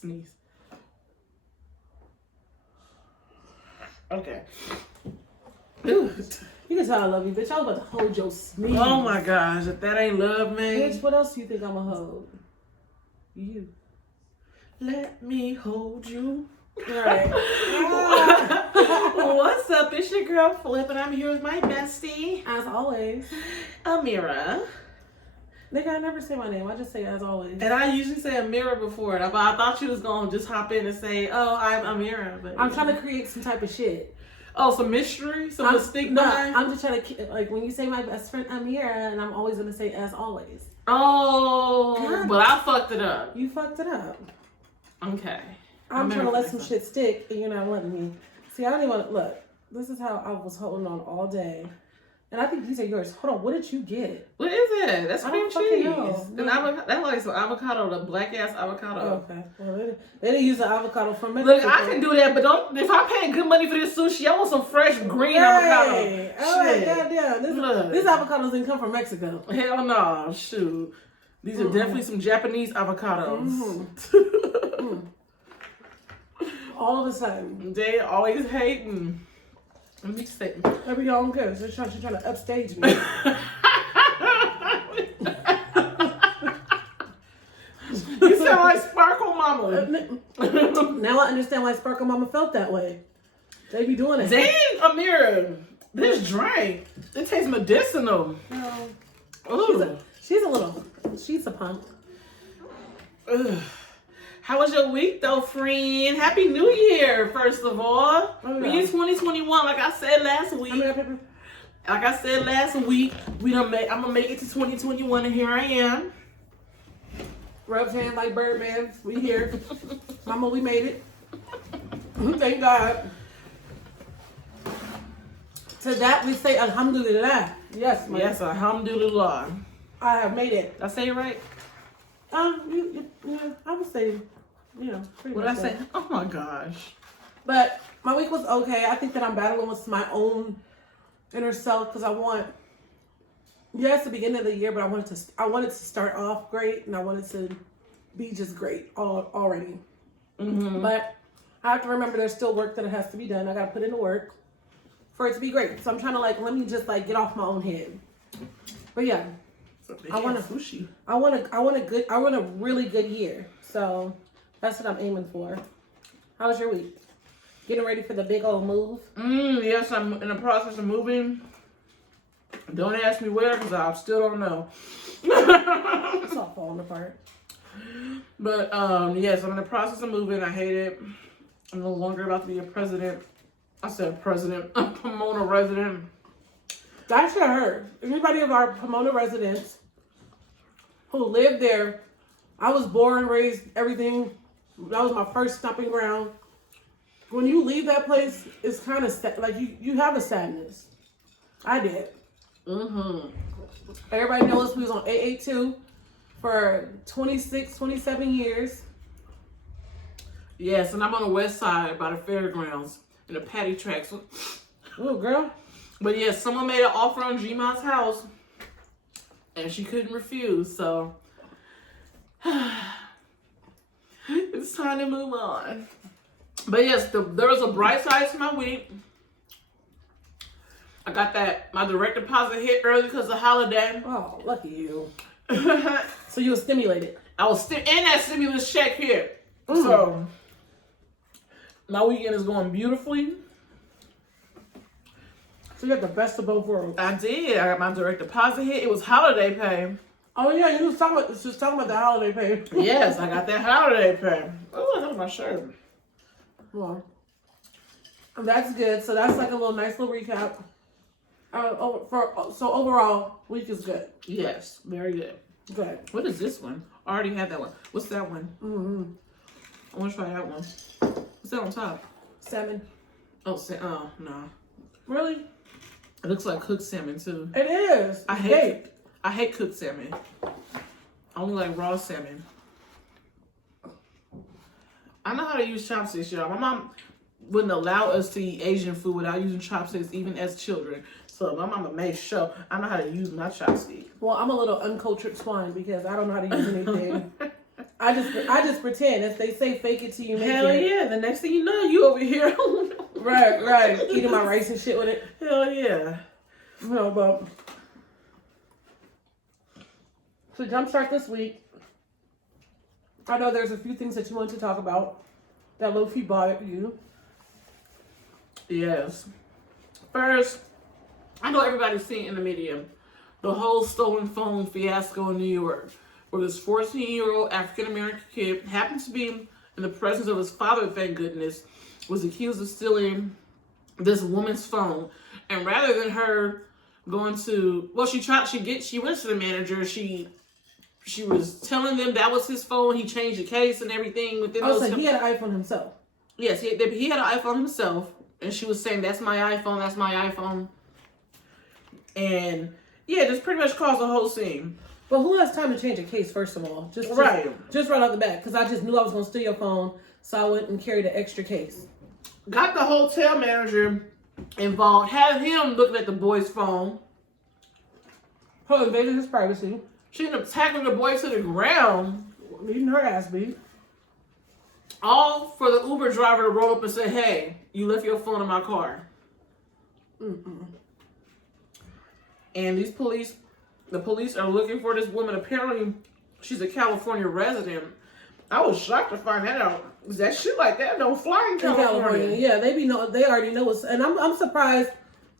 Sneeze. Okay. You can tell I love you, bitch. I was about to hold your sneeze. Oh my gosh, if that ain't love, man. Bitch, what else do you think I'm gonna hold? You. Let me hold you. Right. What's up? It's your girl Flip, and I'm here with my bestie, As always. Amira. Nigga, I never say my name. I just say as always. And I usually say Amira before it. I thought you was gonna just hop in and say, "Oh, I'm Amira." But I'm trying to create some type of shit. Oh, some mystery, some mystique. No, I'm just trying to like when you say my best friend Amira, and I'm always gonna say as always. Oh, God. but I fucked it up. You fucked it up. Okay. I'm trying to let some shit stick, and you're not letting me. See, I don't even want to look. This is how I was holding on all day. And I think these are yours. Hold on, what did you get? What is it? That's cream cheese. And that's like some avocado, the black ass avocado. Oh, okay. Well, they didn't use the avocado from Mexico. Look, I can do that, but don't. If I'm paying good money for this sushi, I want some fresh green avocado. Oh, Shit. goddamn. This avocados didn't come from Mexico. Hell no, shoot. These are definitely some Japanese avocados. All of a sudden. They always hating. Let me say. Maybe y'all don't care. They're trying to upstage me. You sound like Sparkle Mama. Now I understand why Sparkle Mama felt that way. They be doing it. Dang, Amira, this drink, it tastes medicinal. No. She's a punk. Ugh. How was your week though, friend? Happy New Year, first of all. Oh, We in 2021, like I said last week. I'm gonna make it to 2021, and here I am. Rubs hands like Birdman. We here. Mama, we made it. Thank God. To that we say Alhamdulillah. Yes, ma'am. Yes, Alhamdulillah. I have made it. Did I say it right? Yeah, I would say, pretty What much I say? Oh my gosh. But my week was okay. I think that I'm battling with my own inner self because it's the beginning of the year, but I wanted to start off great, and I wanted to be just great already. Mm-hmm. But I have to remember there's still work that has to be done. I got to put in the work for it to be great. So I'm trying to let me just get off my own head. But yeah. I want a really good year. So that's what I'm aiming for. How was your week? Getting ready for the big old move? Yes, I'm in the process of moving. Don't ask me where, because I still don't know. It's all falling apart. But yes, I'm in the process of moving. I hate it. I'm no longer about to be a president. I said president. A Pomona resident. That's what I heard. Anybody of our Pomona residents who lived there, I was born, raised, everything. That was my first stomping ground. When you leave that place, it's kind of sad. Like you have a sadness. I did. Everybody knows we was on 882 for 26, 27 years. Yes, and I'm on the west side by the fairgrounds in the paddy tracks. Oh, girl. But yes, someone made an offer on G-Ma's house, and she couldn't refuse, so it's time to move on. But yes, there was a bright side to my week. I got my direct deposit hit early because of the holiday. Oh, lucky you. So you were stimulated. I was in that stimulus check here. So my weekend is going beautifully. So you got the best of both worlds. I did. I got my direct deposit hit. It was holiday pay. Oh yeah, you was talking about the holiday pay. Yes, I got that holiday pay. Oh, I got my shirt. Well, that's good. So that's like a nice little recap. So overall, week is good. Yes, very good. Good. What is this one? I already had that one. What's that one? I want to try that one. What's that on top? Salmon. Oh, no. Really? It looks like cooked salmon too. It is. I hate cooked salmon. I only like raw salmon. I know how to use chopsticks, y'all. My mom wouldn't allow us to eat Asian food without using chopsticks, even as children. So my mama made sure I know how to use my chopstick. Well, I'm a little uncultured swine because I don't know how to use anything. I just pretend. As they say, fake it till you make it. Hell yeah. The next thing you know, you over here. Right. Eating my rice and shit with it. Hell yeah. No, but to jumpstart this week, I know there's a few things that you want to talk about that low-key bothered you. Yes. First, I know everybody's seen in the media the whole stolen phone fiasco in New York, where this 14-year-old African-American kid happens to be in the presence of his father, thank goodness, was accused of stealing this woman's phone. And rather than her going to, well, she went to the manager. She was telling them that was his phone. He changed the case and everything within those. So he had an iPhone himself. Yes, he had an iPhone himself, and she was saying, "That's my iPhone. That's my iPhone." And yeah, just pretty much caused a whole scene. But who has time to change a case? First of all, just right off the bat, because I just knew I was gonna steal your phone, so I went and carried an extra case. Got the hotel manager involved. Had him looking at the boy's phone. Her invaded his privacy. She ended up tackling the boy to the ground, leaving her ass beat. All for the Uber driver to roll up and say, "Hey, you left your phone in my car." And the police are looking for this woman. Apparently, she's a California resident. I was shocked to find that out. That shit like that don't fly in California. Yeah, they already know what's. And I'm surprised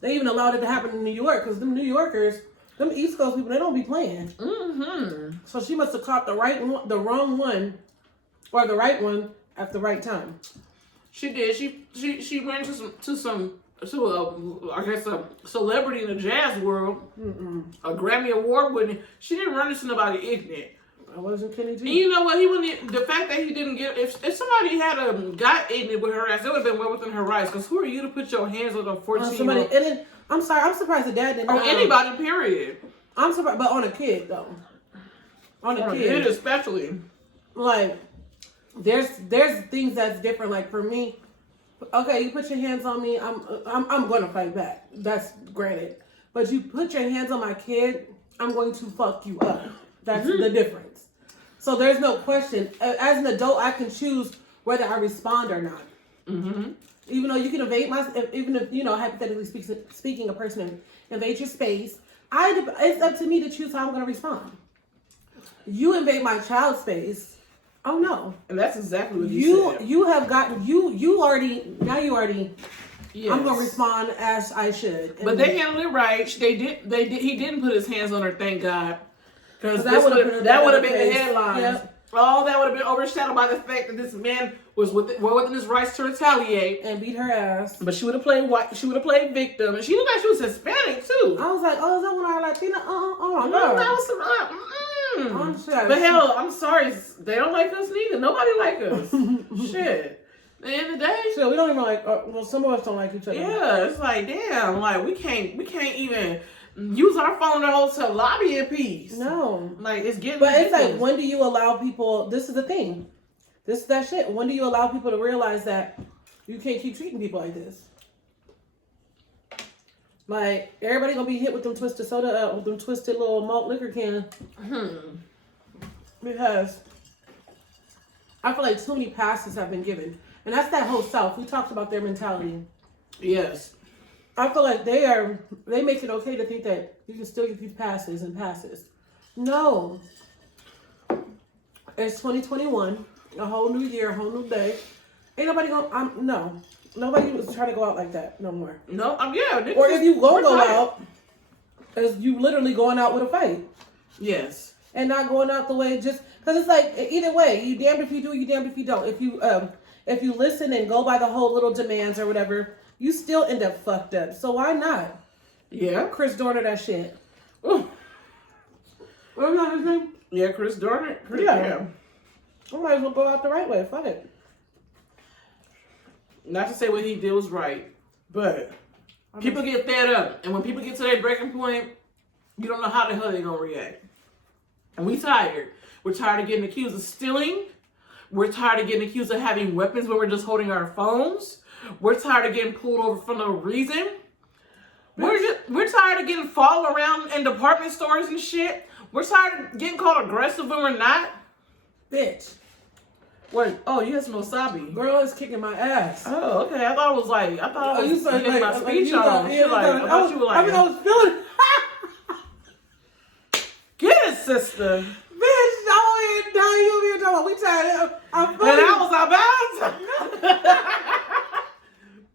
they even allowed it to happen in New York, because them New Yorkers, them East Coast people, they don't be playing. So she must have caught the wrong one, or the right one at the right time. She did. She ran to a celebrity in the jazz world, a Grammy Award winner. She didn't run into nobody ignorant. I wasn't Kenny G. And you know what? He wouldn't. The fact that he didn't get, if somebody had got ignorant with her ass, it would have been well within her rights. Because who are you to put your hands on a 14-year-old? And then I'm sorry, I'm surprised the dad didn't. Or anybody, period. I'm surprised, but on a kid though. On a kid especially. Like, there's things that's different. Like for me, okay, you put your hands on me, I'm gonna fight back. That's granted. But you put your hands on my kid, I'm going to fuck you up. That's the difference. So there's no question. As an adult, I can choose whether I respond or not. Even though you can evade even if, hypothetically speaking, a person invades your space, it's up to me to choose how I'm going to respond. You invade my child's space. Oh no. And that's exactly what you said. You have gotten, you already, yes. I'm going to respond as I should. But they handled it right. He didn't put his hands on her, thank God. Because that would have been the headlines. Yep. All that would have been overshadowed by the fact that this man was within his rights to retaliate and beat her ass. But she would have played white. She would have played victim, and she looked like she was Hispanic too. I was like, oh, is that one of our Latina? No, that was some. But hell, I'm sorry, they don't like us neither. Nobody like us. Shit. At the end of the day, so we don't even like. Well, some of us don't like each other. Yeah, it's like damn, like we can't even use our phone in the hotel lobby in peace. No. Like, it's getting But ridiculous. It's like, when do you allow people, this is the thing. This is that shit. When do you allow people to realize that you can't keep treating people like this? Like, everybody gonna be hit with them twisted soda, with them twisted little malt liquor can. Because I feel like too many passes have been given. And that's that whole South. We talked about their mentality. Yes. I feel like they make it okay to think that you can still get these passes and passes. No. It's 2021, a whole new year, a whole new day. Ain't nobody no. Nobody was trying to go out like that no more. No, yeah. Or if you go out, is you literally going out with a fight. Yes. And not going out the way just, because it's like, either way, you damned if you do, you damned if you don't. If you listen and go by the whole little demands or whatever, you still end up fucked up. So why not? Yeah. Chris Dorner that shit. Ooh. What's not his name? Yeah, Chris Dorner. Yeah. I might as well go out the right way. Fuck it. Not to say what he did was right, but people get fed up. And when people get to their breaking point, you don't know how the hell they're going to react. And we tired. We're tired of getting accused of stealing. We're tired of getting accused of having weapons when we're just holding our phones. We're tired of getting pulled over for no reason. We're tired of getting followed around in department stores and shit. We're tired of getting called aggressive when we're not. Bitch. Wait, oh, you had some wasabi. Girl is kicking my ass. Oh, okay. I thought it was like, I thought I was getting my speech on. I thought you were like, I mean, I was feeling Get it, sister. Bitch, I'm over here dying. You over here talking about we tired. I'm feeling. And I was about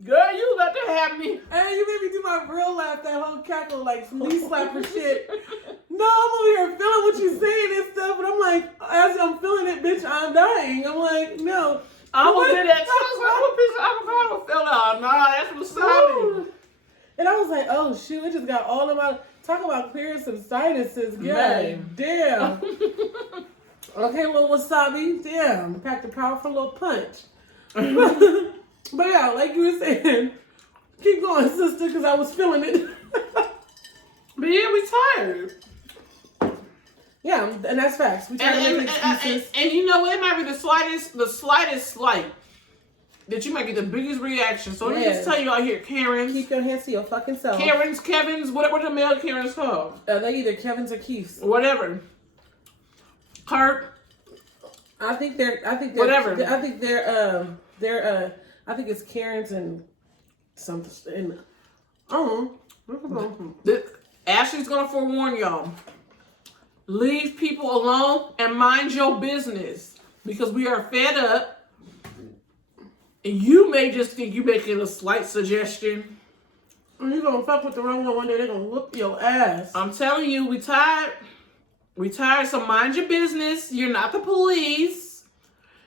Girl, you about to have me. And you made me do my real laugh, that whole cackle, like knee slapper shit. No, I'm over here feeling what you're saying and stuff, but I'm like, as I'm feeling it, bitch, I'm dying. I'm like, no. I was in that I was a piece of avocado fell out. Nah, that's wasabi. And I was like, oh shoot, it just got all of my, talk about clearing some sinuses. God damn. Okay, little wasabi. Damn, packed a powerful little punch. But yeah, like you were saying, keep going, sister, because I was feeling it. But yeah, we tired. Yeah, and that's facts. We tired of making excuses. And you know, it might be the slightest slight that you might get the biggest reaction. So let me just tell you out here, Karens. Keep your hands to your fucking self. Karens, Kevins, what the male Karens called? They either Kevins or Keiths. Whatever. Kurt. I think they're whatever. I think it's Karens and something. And, I don't know. Ashley's gonna forewarn y'all. Leave people alone and mind your business, because we are fed up. And you may just think you're making a slight suggestion. And you're gonna fuck with the wrong one day. They're gonna whoop your ass. I'm telling you, we tired. We tired. So mind your business. You're not the police.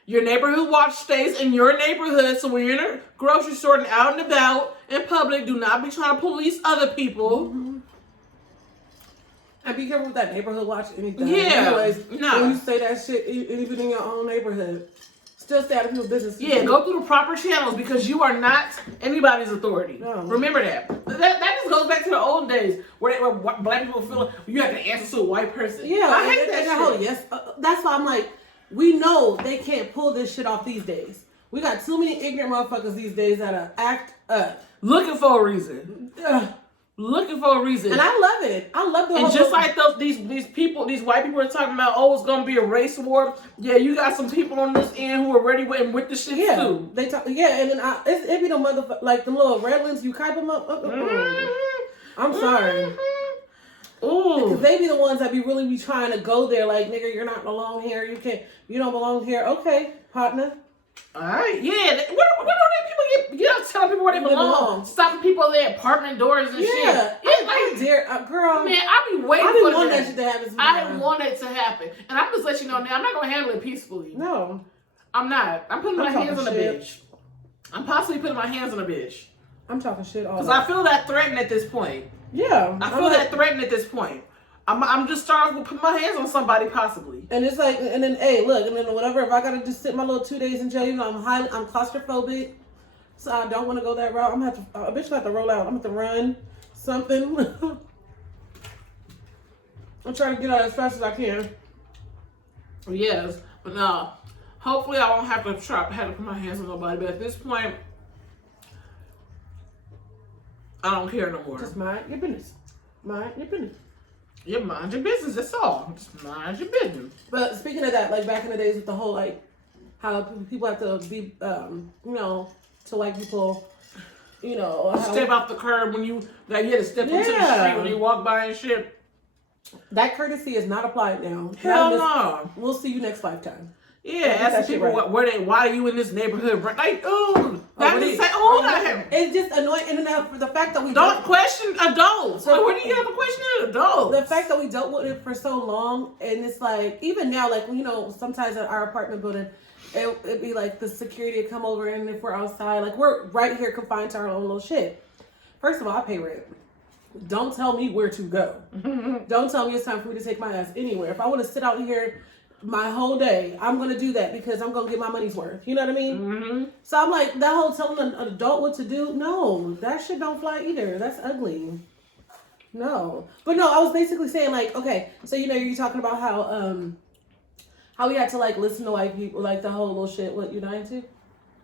Your neighborhood watch stays in your neighborhood. So when you're in a grocery store and out and about in public, do not be trying to police other people. Mm-hmm. And be careful with that neighborhood watch anything. Yeah. Anyways, when you say that shit, even in your own neighborhood, still stay out of people's business. Yeah, go through the proper channels, because you are not anybody's authority. No. Remember that. That just goes back to the old days where black people feel like you have to answer to a white person. Yeah, I hate that shit. Yes, that's why I'm like, we know they can't pull this shit off these days. We got too many ignorant motherfuckers these days that act up. Looking for a reason. Looking for a reason. And I love it. I love the whole. And just like these white people are talking about, oh, it's gonna be a race war. Yeah, you got some people on this end who are ready with the shit too. They talk. Yeah, and then it be the motherfucker like the little redlands. You hype them up. I'm sorry. Ooh. Because they be the ones that be trying to go there. Like, nigga, you're not belong here. You don't belong here. Okay, partner. All right, yeah. Where do people get telling people where they belong? Stopping people at their apartment doors and shit. Yeah, girl. Man, I be waiting for didn't want that shit to happen. I didn't want it to happen, and I'm just letting you know now. I'm not gonna handle it peacefully. No, I'm not. I'm putting my hands on a bitch. I'm possibly putting my hands on a bitch. I'm talking shit all. Because I feel that threatened at this point. Yeah, I feel that threatened at this point. I'm just starting to put my hands on somebody, possibly. And it's like, and then, hey, look, and then whatever. If I gotta just sit my little 2 days in jail, you know, I'm claustrophobic, so I don't want to go that route. I'm gonna have to, a bitch gonna have to roll out. I'm gonna have to run something. I'm trying to get out as fast as I can. Yes, but no. Hopefully, I won't have to put my hands on nobody. But at this point, I don't care no more. Just mind your business. Mind your business. You mind your business, that's all. Just mind your business. But speaking of that, like back in the days with the whole like how people have to be, you know, to white people, you know, step off the curb when you had to step into the street when you walk by and shit. That courtesy is not applied now. Hell no. We'll see you next lifetime. Yeah, asking people why are you in this neighborhood? Like, it's just annoying. And then the fact that we don't question adults. So where do you have a question of adults? The fact that we dealt with it for so long, and it's like even now, like you know, sometimes at our apartment building, it'd be like the security would come over, and if we're outside, like we're right here confined to our own little shit. First of all, I pay rent. Don't tell me where to go. Don't tell me it's time for me to take my ass anywhere. If I want to sit out here my whole day, I'm gonna do that because I'm gonna get my money's worth. You know what I mean? Mm-hmm. So I'm like, that whole telling an adult what to do, no, that shit don't fly either. That's ugly. No, but no, I was basically saying like, okay, so you know, you're talking about how we had to like listen to white people, like the whole little shit. What you dying to?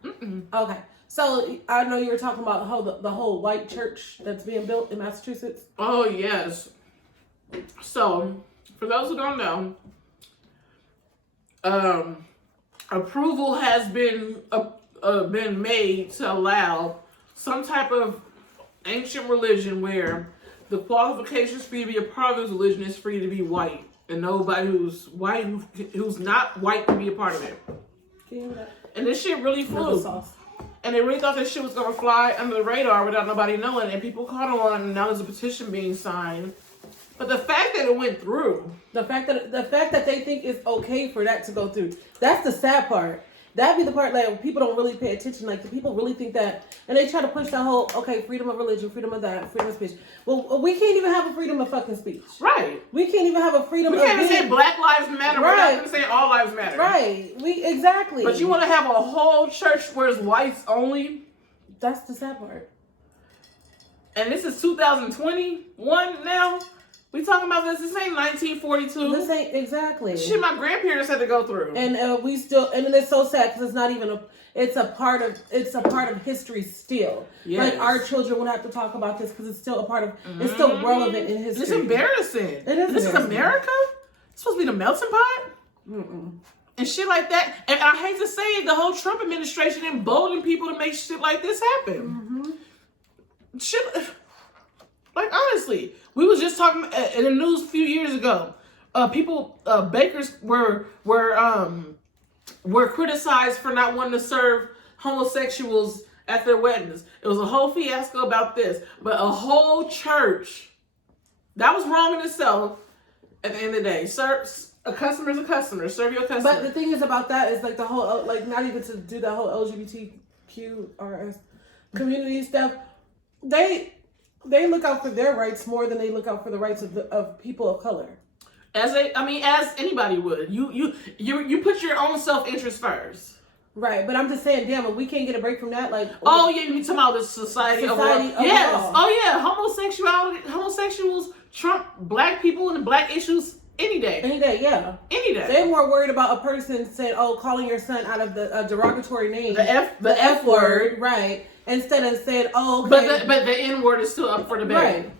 Mm-mm. Okay, so I know you were talking about how the whole white church that's being built in Massachusetts. Oh yes. So for those who don't know. approval has been made to allow some type of ancient religion where the qualifications for you to be a part of this religion is for you to be white, and nobody who's white who's not white can be a part of it. And this shit really flew. And they really thought this shit was gonna fly under the radar without nobody knowing, and people caught on, and now there's a petition being signed. But the fact that it went through, the fact that they think it's okay for that to go through, that's the sad part. That'd be the part that people don't really pay attention. Like, the people really think that, and they try to push that whole, okay, freedom of religion, freedom of that, freedom of speech. Well, we can't even have a freedom of fucking speech. Right. We can't even have a freedom of We can't even say Black Lives Matter. Right. We're not saying all lives matter. Right. Exactly. But you want to have a whole church where it's whites only? That's the sad part. And this is 2021 now? We talking about this. This ain't 1942. This ain't exactly. Shit, my grandparents had to go through. And we still, and it's so sad because it's not even it's a part of history still. Yes. Like, our children would have to talk about this because it's still a part of, it's still relevant in history. It's embarrassing. It is. This is America? It's supposed to be the melting pot? And shit like that. And I hate to say it, the whole Trump administration emboldened people to make shit like this happen. Shit. Like, honestly, we was just talking in the news a few years ago. Bakers were criticized for not wanting to serve homosexuals at their weddings. It was a whole fiasco about this. But a whole church, that was wrong in itself. At the end of the day, a customer's a customer. Serve your customer. But the thing is about that is, like, the whole, like, not even to do that whole LGBTQRS community stuff. They look out for their rights more than they look out for the rights of people of color. As anybody would. You put your own self-interest first. Right, but I'm just saying, damn, if we can't get a break from that, like... Oh, yeah, you talking about the society overall. Yes. Oh, yeah, homosexuals trump black people and black issues any day. Any day, yeah. Any day. They're more worried about a person saying, calling your son out of the derogatory name. The F word. Right. Instead of saying, okay. But the N word is still up for debate. Right.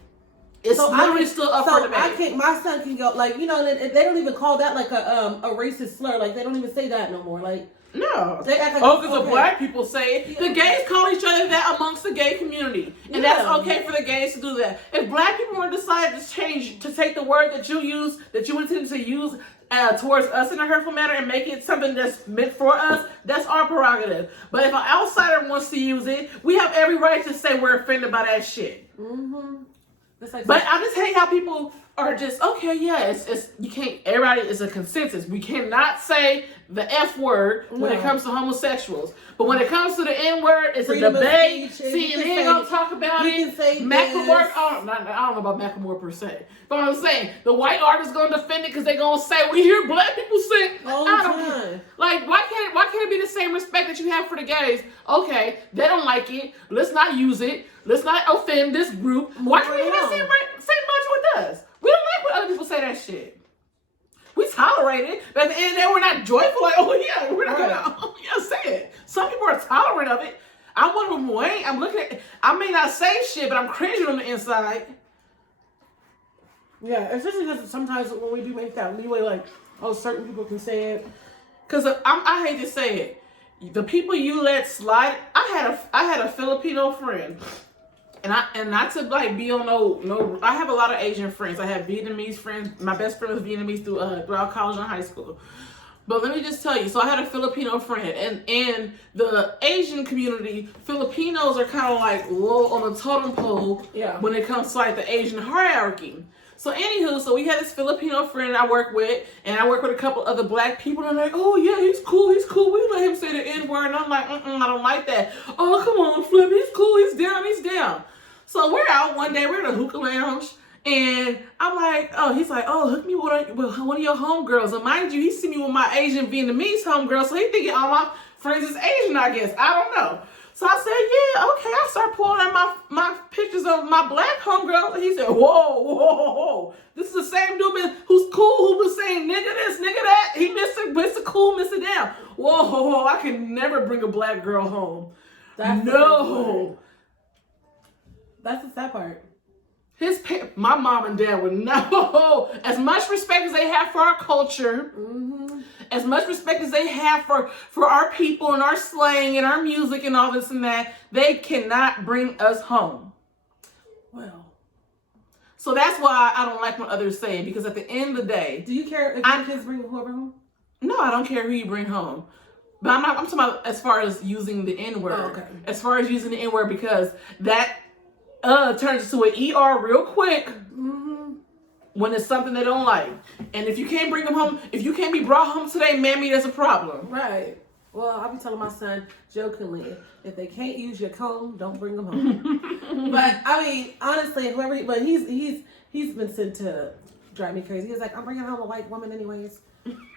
It's literally still up for debate. My son can go, like, you know, they don't even call that like a racist slur. Like, they don't even say that no more. Like, no. They act like, because the black people say it. The gays call each other that amongst the gay community. And that's okay for the gays to do that. If black people were to decide to take the word that you use, that you intend to use towards us in a hurtful manner and make it something that's meant for us, that's our prerogative. But if an outsider wants to use it, we have every right to say we're offended by that shit. But I just hate how people are just, okay, yeah, it's you can't, everybody is a consensus. We cannot say the F word when it comes to homosexuals. But when it comes to the N word, it's freedom a debate. CNN gonna talk about it. Macklemore, I don't know about Macklemore per se. But I'm saying, the white artist gonna defend it because they gonna say, we hear black people sing. All the time. Like, why can't it be the same respect that you have for the gays? Okay, they don't like it. Let's not use it. Let's not offend this group. Why can't we do the same much with us? We don't like when other people say that shit. We tolerate it, but at the end of the day, we're not joyful. Like, oh yeah, we're not gonna say it. Some people are tolerant of it. I'm one of them who ain't. I'm looking at. I may not say shit, but I'm cringing on the inside. Yeah, especially because sometimes when we do make that leeway, like, certain people can say it. Because I hate to say it, the people you let slide. I had a Filipino friend. And not to like be on no. I have a lot of Asian friends. I have Vietnamese friends. My best friend was Vietnamese throughout college and high school. But let me just tell you. So I had a Filipino friend, and in the Asian community, Filipinos are kind of like low on the totem pole when it comes to like the Asian hierarchy. So anywho, so we had this Filipino friend I work with, and I work with a couple other black people, and they're like, oh yeah, he's cool. We let him say the N word, and I'm like, I don't like that. Oh, come on, Flip, he's cool, he's down. So we're out one day, we're in a hookah lounge, and I'm like, he's like, hook me with one of your homegirls. And mind you, he see me with my Asian Vietnamese homegirl, so he thinking all my friends is Asian, I guess. I don't know. So I said, yeah, okay. I start pulling out my pictures of my black homegirl. And he said, whoa. This is the same dude who's cool, who was saying nigga this, nigga that. He Mr. Cool, Mr. Down. Whoa, I can never bring a black girl home. No. That's the sad part. My mom and dad would know as much respect as they have for our culture, as much respect as they have for our people and our slang and our music and all this and that, they cannot bring us home. Well. So that's why I don't like what others say, because at the end of the day... Do you care if your kids bring whoever home? No, I don't care who you bring home. But I'm talking about as far as using the N-word. Oh, okay. As far as using the N-word, because that turns into an ER real quick when it's something they don't like. And if you can't bring them home, if you can't be brought home today, mammy, there's a problem. Right. Well, I'll be telling my son jokingly, if they can't use your comb, don't bring them home. But I mean, honestly, but he's been sent to drive me crazy. He was like, I'm bringing home a white woman anyways.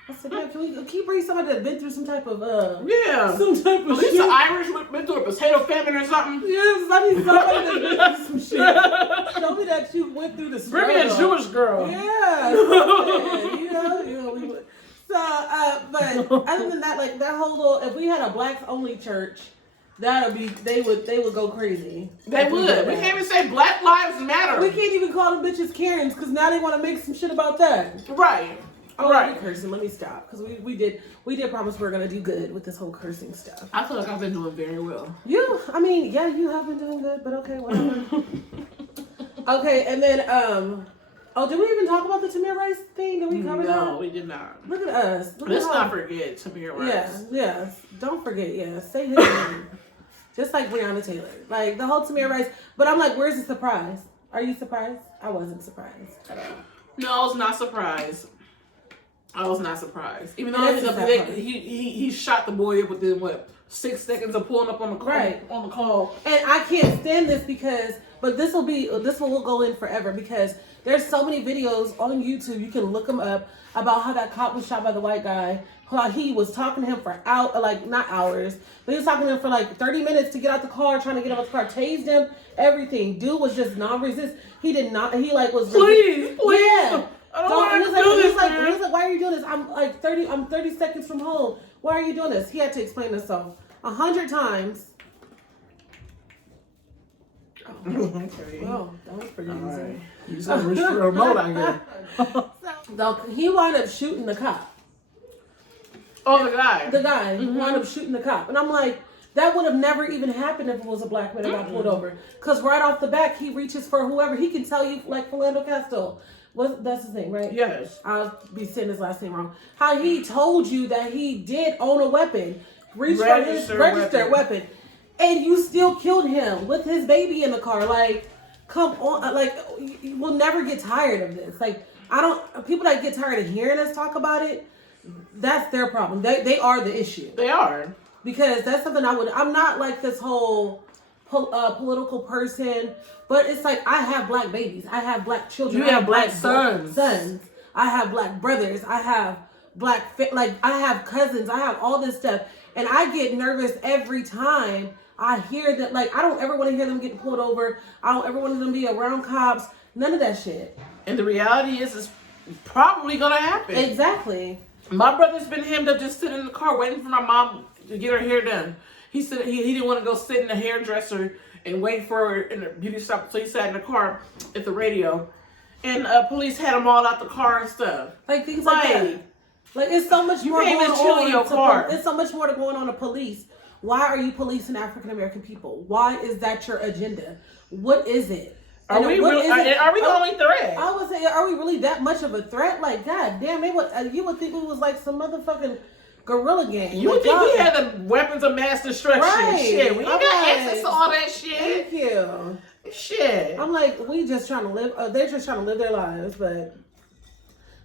I said, yeah, can you bring somebody that's been through some type of At least shit? the Irish been through a potato famine or something. Yes, I need somebody that's been through some shit. Show me that you went through the struggle. Bring me a Jewish girl. Yeah, we would. So, but other than that, like that whole little, if we had a blacks only church, they would go crazy. They would. We can't even say Black Lives Matter. We can't even call them bitches Karens because now they want to make some shit about that. Right. Oh, right. Cursing. Let me stop because we did promise we were gonna do good with this whole cursing stuff. I feel like I've been doing very well. You have been doing good, but okay, whatever. Okay, and then did we even talk about the Tamir Rice thing? Did we cover that? No, we did not. Look at us. Let's not forget Tamir Rice. Yeah. Don't forget. Yeah, say his name. Just like Breonna Taylor, like the whole Tamir Rice. But I'm like, where's the surprise? Are you surprised? I wasn't surprised at all. No, I was not surprised. Even though he shot the boy up within 6 seconds of pulling up on the call. Right. On the call. And I can't stand this but this will go in forever because there's so many videos on YouTube. You can look them up about how that cop was shot by the white guy. How he was talking to him for not hours, but he was talking to him for like 30 minutes to get out the car, trying to get out of the car, tased him, everything. Dude was just non-resist. He did not. He was. Please. Yeah. I don't want to do this, man. He was like, why are you doing this? I'm 30 seconds from home. Why are you doing this? He had to explain himself 100 times. Okay. Well, that was pretty easy. Right. You said reach for the remote out here. So he wound up shooting the cop. Oh, the guy. The guy wound up shooting the cop. And I'm like, that would have never even happened if it was a black man that got pulled over. Because right off the bat, he reaches for whoever. He can tell you, like Philando Castile. That's his name, right? Yes. I'll be saying his last name wrong. How he told you that he did own a weapon. Reached for his registered weapon. And you still killed him with his baby in the car. Like, come on. Like, you will never get tired of this. Like, people that get tired of hearing us talk about it, that's their problem. They are the issue. They are. Because that's something I'm not like this whole political person, but it's like I have black babies. I have black children. You have black sons. I have black brothers. I have I have cousins. I have all this stuff. And I get nervous every time I hear that. Like, I don't ever want to hear them getting pulled over. I don't ever want them to be around cops. None of that shit. And the reality is, it's probably going to happen. Exactly. My brother's been hemmed up just sitting in the car waiting for my mom to get her hair done. He said he didn't want to go sit in the hairdresser and wait for her in the beauty shop. So he sat in the car at the radio. And police had him all out the car and stuff. Like things like that. Like, it's so much more going on. It's so much more going on to police. Why are you policing African American people? Why is that your agenda? What is it? Are we the only threat? I would say, are we really that much of a threat? Like, god damn, you would think we was like some motherfucking guerrilla gang. You would think we had the weapons of mass destruction. Right. Shit, we ain't got access to all that shit. Thank you. Shit. I'm like, we just trying to live. They're just trying to live their lives, but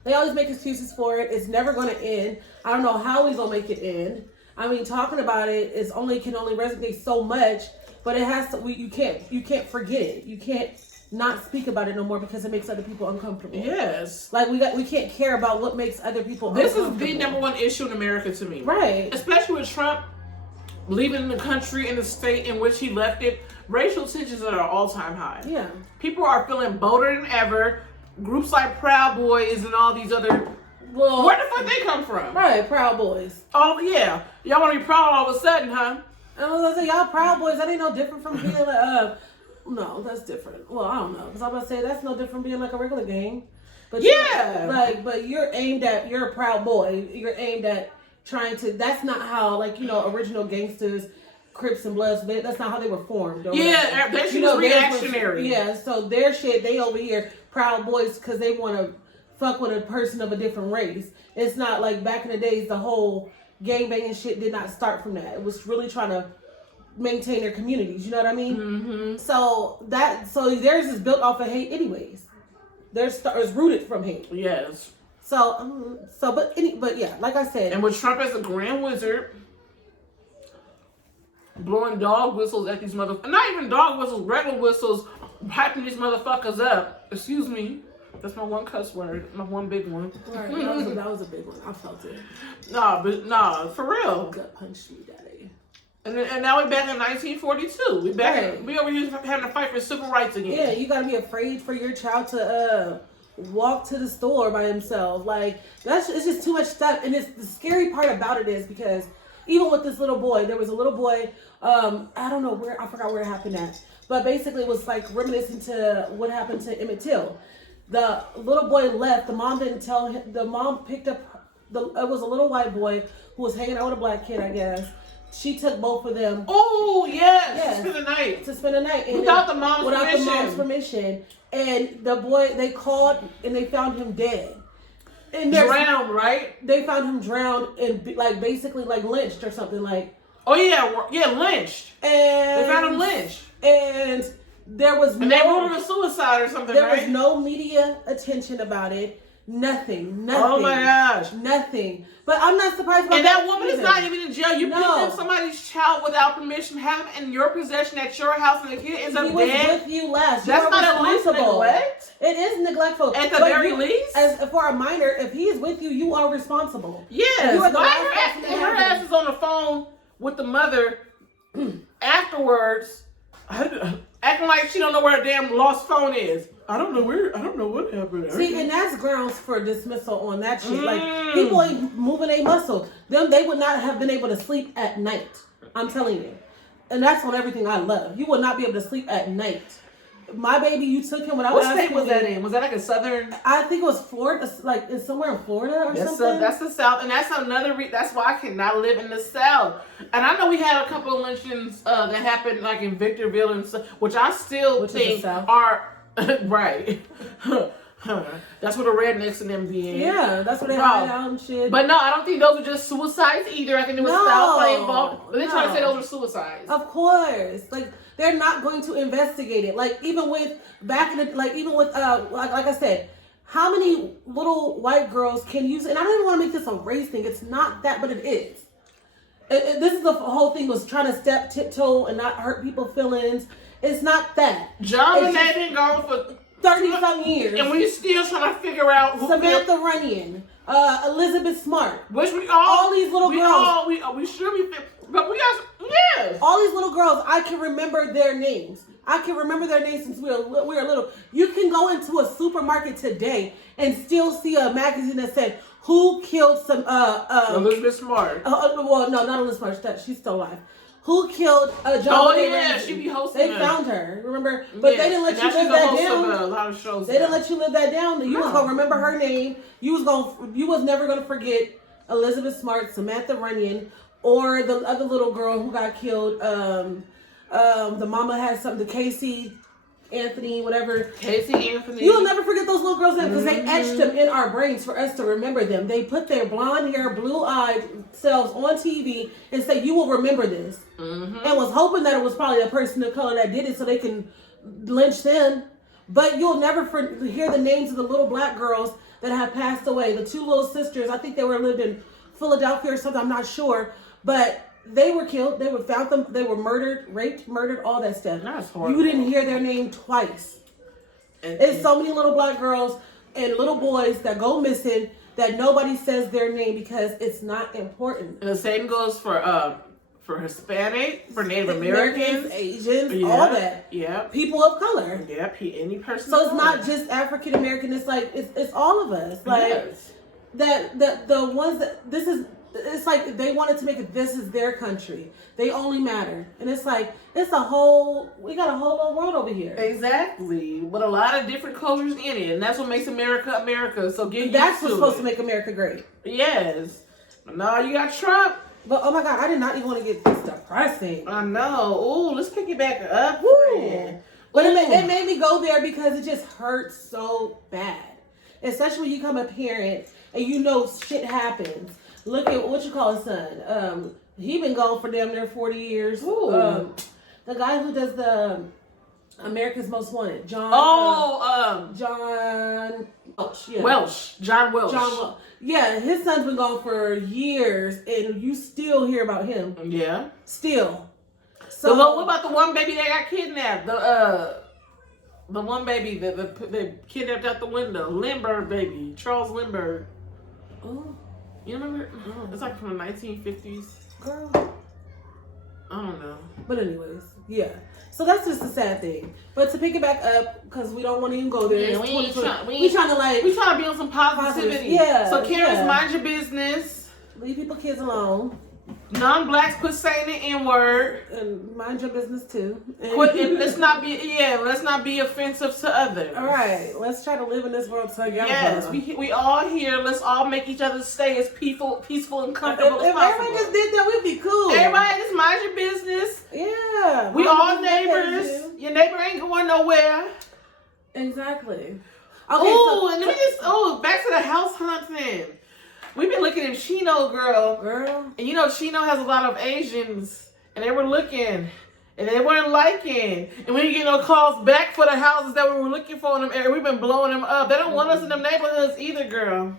they always make excuses for it. It's never going to end. I don't know how we're going to make it end. I mean, talking about it can only resonate so much, but it has to. You can't forget it. You can't not speak about it no more because it makes other people uncomfortable. Yes. Like we can't care about what makes other people uncomfortable. This is the number one issue in America to me. Right. Especially with Trump leaving the country and the state in which he left it. Racial tensions are at an all-time high. Yeah. People are feeling bolder than ever. Groups like Proud Boys and all these other... Well, where the fuck they come from? Right, Proud Boys. Oh, yeah. Y'all want to be proud all of a sudden, huh? I was going to say, y'all Proud Boys, that ain't no different from being like... No, that's different. Well, I don't know. Because I'm about to say, that's no different from being like a regular gang. But yeah, but you're aimed at, you're a proud boy. You're aimed at trying to. That's not how, like, original gangsters, Crips and Bloods. That's not how they were formed. Yeah, that shit was reactionary. Yeah, so their shit, they over here proud boys because they want to fuck with a person of a different race. It's not like back in the days, the whole gangbanging shit did not start from that. It was really trying to maintain their communities. You know what I mean? Mm-hmm. So theirs is built off of hate, anyways. Theirs is rooted from hate. Yes. But yeah, like I said, and with Trump as a grand wizard, blowing dog whistles at these motherfuckers, not even dog whistles, regular whistles, hyping these motherfuckers up. Excuse me. That's my one cuss word. My one big one. Right, that was a big one. I felt it. Nah, for real. Gut punched me, daddy. And now we're back in 1942. We back. We over here having to fight for civil rights again. Yeah, you gotta be afraid for your child to walk to the store by himself. Like it's just too much stuff. And the scary part about it is because even with this little boy, there was a little boy. I don't know where, I forgot where it happened at, but basically it was like reminiscent to what happened to Emmett Till. The little boy left. The mom didn't tell him. The mom picked up. It was a little white boy who was hanging out with a black kid, I guess. She took both of them. Oh yes, to spend the night. And without the mom's permission. And the boy, they called and they found him dead. And drowned, right? They found him drowned and basically lynched or something like. Oh yeah, lynched. And they found him lynched. And there was they ruled him a suicide or something. There was no media attention about it. Nothing. Oh my gosh. Nothing. But I'm not surprised about and that woman is not even in jail. You picked up somebody's child without permission, have him in your possession at your house, and the kid ends up dead. He was with you last. That's not at least neglect. It is neglectful. At the very least. As for a minor, if he is with you, you are responsible. Yes. Her ass is on the phone with the mother afterwards, acting like she don't know where her damn lost phone is. I don't know what happened. See, and that's grounds for dismissal on that shit. Like, people ain't moving a muscle. They would not have been able to sleep at night. I'm telling you. And that's on everything I love. You would not be able to sleep at night. My baby, you took him when I was. What state was that in? Was that like a southern? I think it was Florida. Like it's somewhere in Florida or something. That's the South, and that's another. That's why I cannot live in the South. And I know we had a couple of lynchings that happened like in Victorville and stuff, which I still think are right. That's where the rednecks and them be in. Yeah, that's where they hide out and shit. But no, I don't think those were just suicides either. I think there was foul play involved. But they trying to say those were suicides. Of course, like they're not going to investigate it. Like even with like I said, how many little white girls can use? And I don't even want to make this a race thing. It's not that, but it is. This is the whole thing was trying to tiptoe and not hurt people's feelings. It's not that. John and they been gone for 30-some years. And we still trying to figure out who Samantha Runyon, Elizabeth Smart. Which we all these little girls. We should be, but we got, yes. All these little girls, I can remember their names. I can remember their names since we were little. You can go into a supermarket today and still see a magazine that said, who killed Elizabeth Smart. Well, no, not Elizabeth Smart. She's still alive. Who killed John? Oh yeah, she be hosting. They found her, remember? But they didn't let you live that down. A lot of shows. They didn't let you live that down. You was gonna remember her name. You was never gonna forget Elizabeth Smart, Samantha Runyon, or the other little girl who got killed. The mama had something. The Casey Anthony, whatever. Casey Anthony. You'll never forget those little girls' names because they etched them in our brains for us to remember them. They put their blonde hair, blue-eyed selves on TV and say, you will remember this. And was hoping that it was probably a person of color that did it so they can lynch them. But you'll never hear the names of the little black girls that have passed away. The two little sisters, I think they lived in Philadelphia or something, I'm not sure. But they were killed. They were found them. They were murdered, raped, murdered, all that stuff. That's horrible. You didn't hear their name twice. It's so many little black girls and little boys that go missing that nobody says their name because it's not important. And the same goes for Hispanic, for Native Americans, Asians, all that. Yeah. People of color. Yeah. Any person. So it's not just African American. It's like it's all of us. Like the ones that this is. it's like they wanted to make it, this is their country. They only matter. And it's like, we got a whole little world over here. Exactly. With a lot of different cultures in it. And that's what makes America, America. So get used to it. That's what's supposed to make America great. Yes. No, you got Trump. But, oh my God, I did not even want to get this depressing. I know. Ooh, let's pick it back up. But it made me go there because it just hurts so bad. Especially when you become a parent and you know shit happens. Look at what you call his son. He been gone for damn near 40 years. The guy who does the America's Most Wanted, John Welch. Yeah. John Welch. Yeah, his son's been gone for years, and you still hear about him. Yeah. Still. So what about the one baby that got kidnapped? The one baby that they kidnapped out the window. Lindbergh baby. Charles Lindbergh. Oh. You remember? Oh. It's like from the 1950s. Girl. I don't know. But anyways, yeah. So that's just a sad thing. But to pick it back up, because we don't want to even go there. Yeah, we trying to be on some positivity. Yeah. So Karen's mind your business. Leave people kids alone. Non-blacks quit saying the N-word. And mind your business too. Let's not be offensive to others. All right, let's try to live in this world together. Yes, we all here. Let's all make each other stay as peaceful and comfortable as possible. If everybody just did that, we'd be cool. Everybody just mind your business. Yeah. We all neighbors. Your neighbor ain't going nowhere. Exactly. Okay, back to the house hunting. We've been looking at Chino, girl. And you know, Chino has a lot of Asians. And they were looking. And they weren't liking. And we didn't get no calls back for the houses that we were looking for in them areas. We've been blowing them up. They don't want us in them neighborhoods either, girl.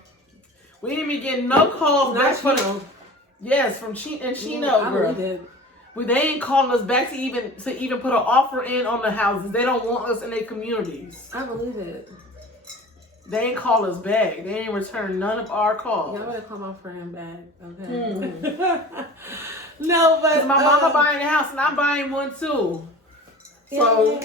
We didn't even get no calls back for them. Yes, from Chino, girl. They ain't calling us back to even put an offer in on the houses. They don't want us in their communities. I believe it. They ain't call us back. They ain't return none of our calls. Y'all better call my friend back, okay? No, but my mama buying a house and I'm buying one too. So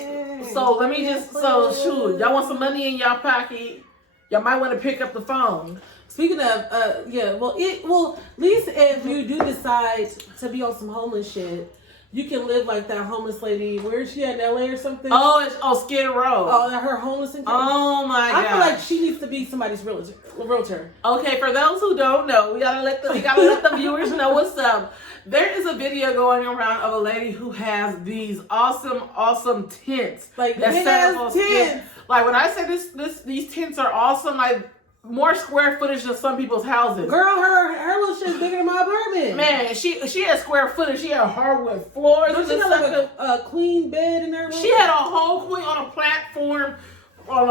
let me shoot. Y'all want some money in y'all pocket? Y'all might want to pick up the phone. Speaking of, at least if you do decide to be on some homeless shit, you can live like that homeless lady. Where is she at, in LA or something? Skid Row. Oh, her homeless in Oh my God. I feel like she needs to be somebody's realtor. Okay, for those who don't know, we gotta let the viewers know what's up. There is a video going around of a lady who has these awesome tents. Like big ass tents. Like when I say these tents are awesome, like more square footage than some people's houses. Girl, her little shit's bigger than my apartment. Man, she had square footage. She had hardwood floors. Don't she have like a queen bed in there? She had a whole queen on a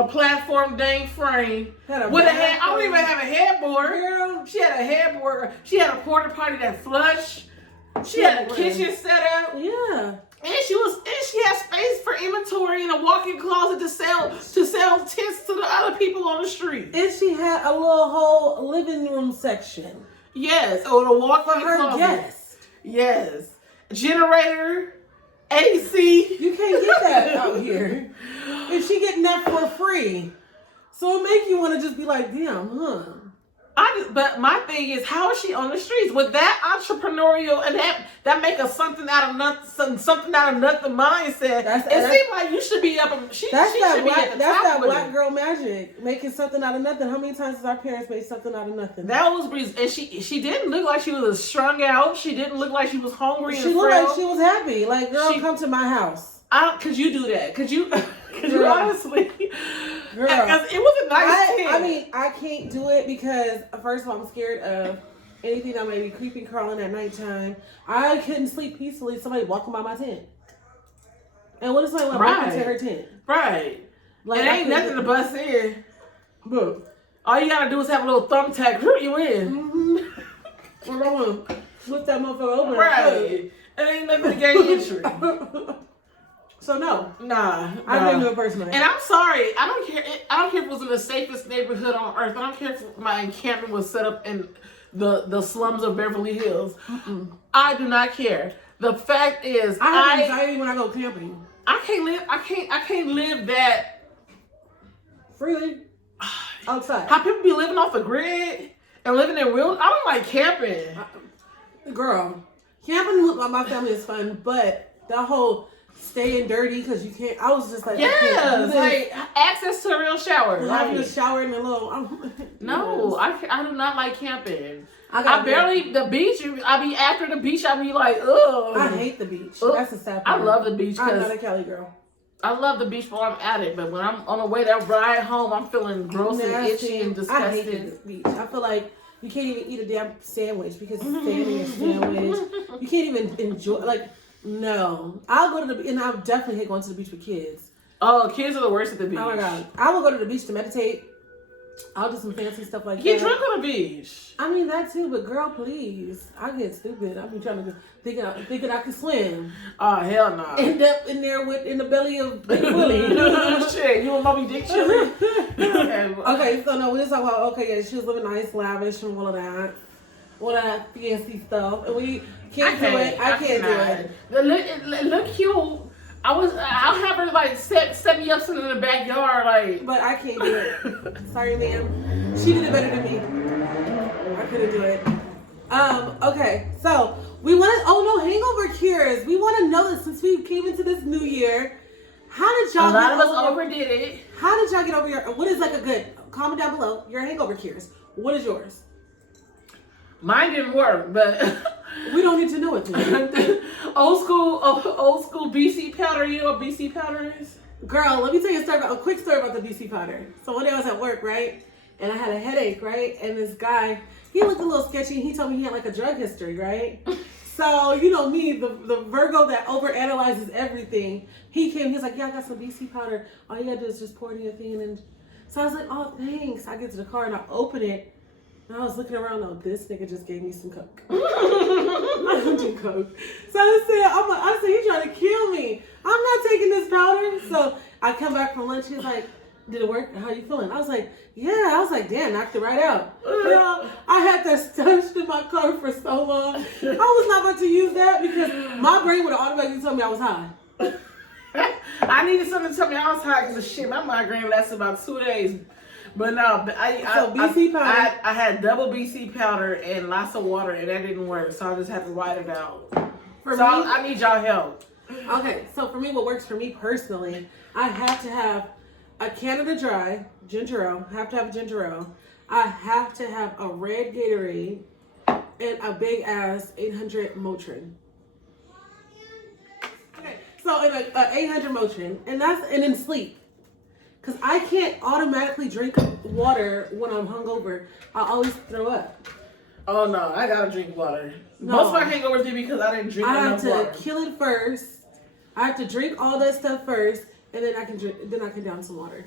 platform dang frame. With a head. I don't even have a headboard. Girl. She had a headboard. She had a porta potty that flushed. She had a kitchen set up. Yeah. And she had space for inventory and a walk-in closet to sell tents to the other people on the street. And she had a little whole living room section. Yes, or the walk-in closet. Yes. Yes. Generator, AC. You can't get that out here. And she getting that for free. So it make you want to just be like, damn, huh? But my thing is, how is she on the streets with that entrepreneurial and that make a something out of nothing mindset? It seems like you should be up. That's black girl magic, making something out of nothing. How many times has our parents made something out of nothing? That was reason, and she didn't look like she was strung out. She didn't look like she was hungry. She looked like she was happy. Like, girl, come to my house. Could you do that? Could you honestly? Girl, because it was a nice tent. I mean, I can't do it because first of all, I'm scared of anything that may be creeping, crawling at nighttime. I couldn't sleep peacefully. Somebody walking by my tent. And what if somebody walk into her tent? Right. Like, it ain't nothing to bust in. But all you gotta do is have a little thumbtack. You in? Mm-hmm. I'm gonna flip that motherfucker open. Right. It ain't nothing to gain entry. So no. Nah. I didn't do it personally. And I'm sorry. I don't care if it was in the safest neighborhood on earth. I don't care if my encampment was set up in the slums of Beverly Hills. Mm-mm. I do not care. The fact is, I have anxiety when I go camping. I can't live that freely outside. How people be living off the grid and living in real. I don't like camping. Girl, camping with my family is fun, but that whole staying dirty because you can't. I was just like, yeah, like access to a real shower, having a shower in the little. No, I do not like camping. I barely the beach. I be after the beach. I be like, ugh. I hate the beach. That's a sad part. I love the beach. I'm not a Cali girl. I love the beach while I'm at it, but when I'm on the way that ride home, I'm feeling gross and itchy and disgusting. I hate the beach. I feel like you can't even eat a damn sandwich because it's standing a sandwich. You can't even enjoy. Like, no, I'll go to the and I definitely hate going to the beach with kids. Oh, kids are the worst at the beach. Oh my god, I will go to the beach to meditate. I'll do some fancy stuff like that. Get drunk on the beach. I mean that too, but girl, please. I get stupid. I be trying to thinking I can swim. Oh hell no. End up in there in the belly of Big Willie. Shit, you want Moby Dick chili? Okay, so no, we was talking about she was living nice, lavish, and all of that fancy stuff, and we can't do it. I can't do it. Look cute. I'll have her like set me up something in the backyard, like. But I can't do it. Sorry, ma'am. She did it better than me. I couldn't do it. Okay, so we want to. Oh no, hangover cures. We want to know that since we came into this new year, how did y'all? A lot of us overdid it. How did y'all get over your? What is like a good? Comment down below your hangover cures. What is yours? Mine didn't work, but. We don't need to know it. old school BC powder. You know what BC powder is? Girl, let me tell you a quick story about the BC powder. So one day I was at work, right? And I had a headache, right? And this guy, he looked a little sketchy. And he told me he had like a drug history, right? So, you know me, the Virgo that overanalyzes everything. He was like, yeah, I got some BC powder. All you gotta do is just pour it in your thing. And so I was like, oh, thanks. I get to the car and I open it. And I was looking around, oh, this nigga just gave me some coke. I don't do coke. So I said, he's trying to kill me. I'm not taking this powder. So I come back from lunch. He's like, did it work? How you feeling? I was like, yeah. I was like, damn, knocked it right out. Girl, I had that stashed in my car for so long. I was not about to use that because my brain would have automatically told me I was high. I needed something to tell me I was high because shit, my migraine lasted about 2 days. But no, BC powder. I had double BC powder and lots of water, and that didn't work. So I just had to ride it out. I need y'all help. Okay, so for me, what works for me personally, I have to have a Canada Dry ginger ale. I have to have a ginger ale. I have to have a red Gatorade and a big ass 800 Motrin. Okay, so in a 800 Motrin, and then sleep. Because I can't automatically drink water when I'm hungover. I always throw up. Oh no, I gotta drink water. No. Most of my hangovers did because I didn't drink enough water. I have to kill it first. I have to drink all that stuff first, and then I can down some water.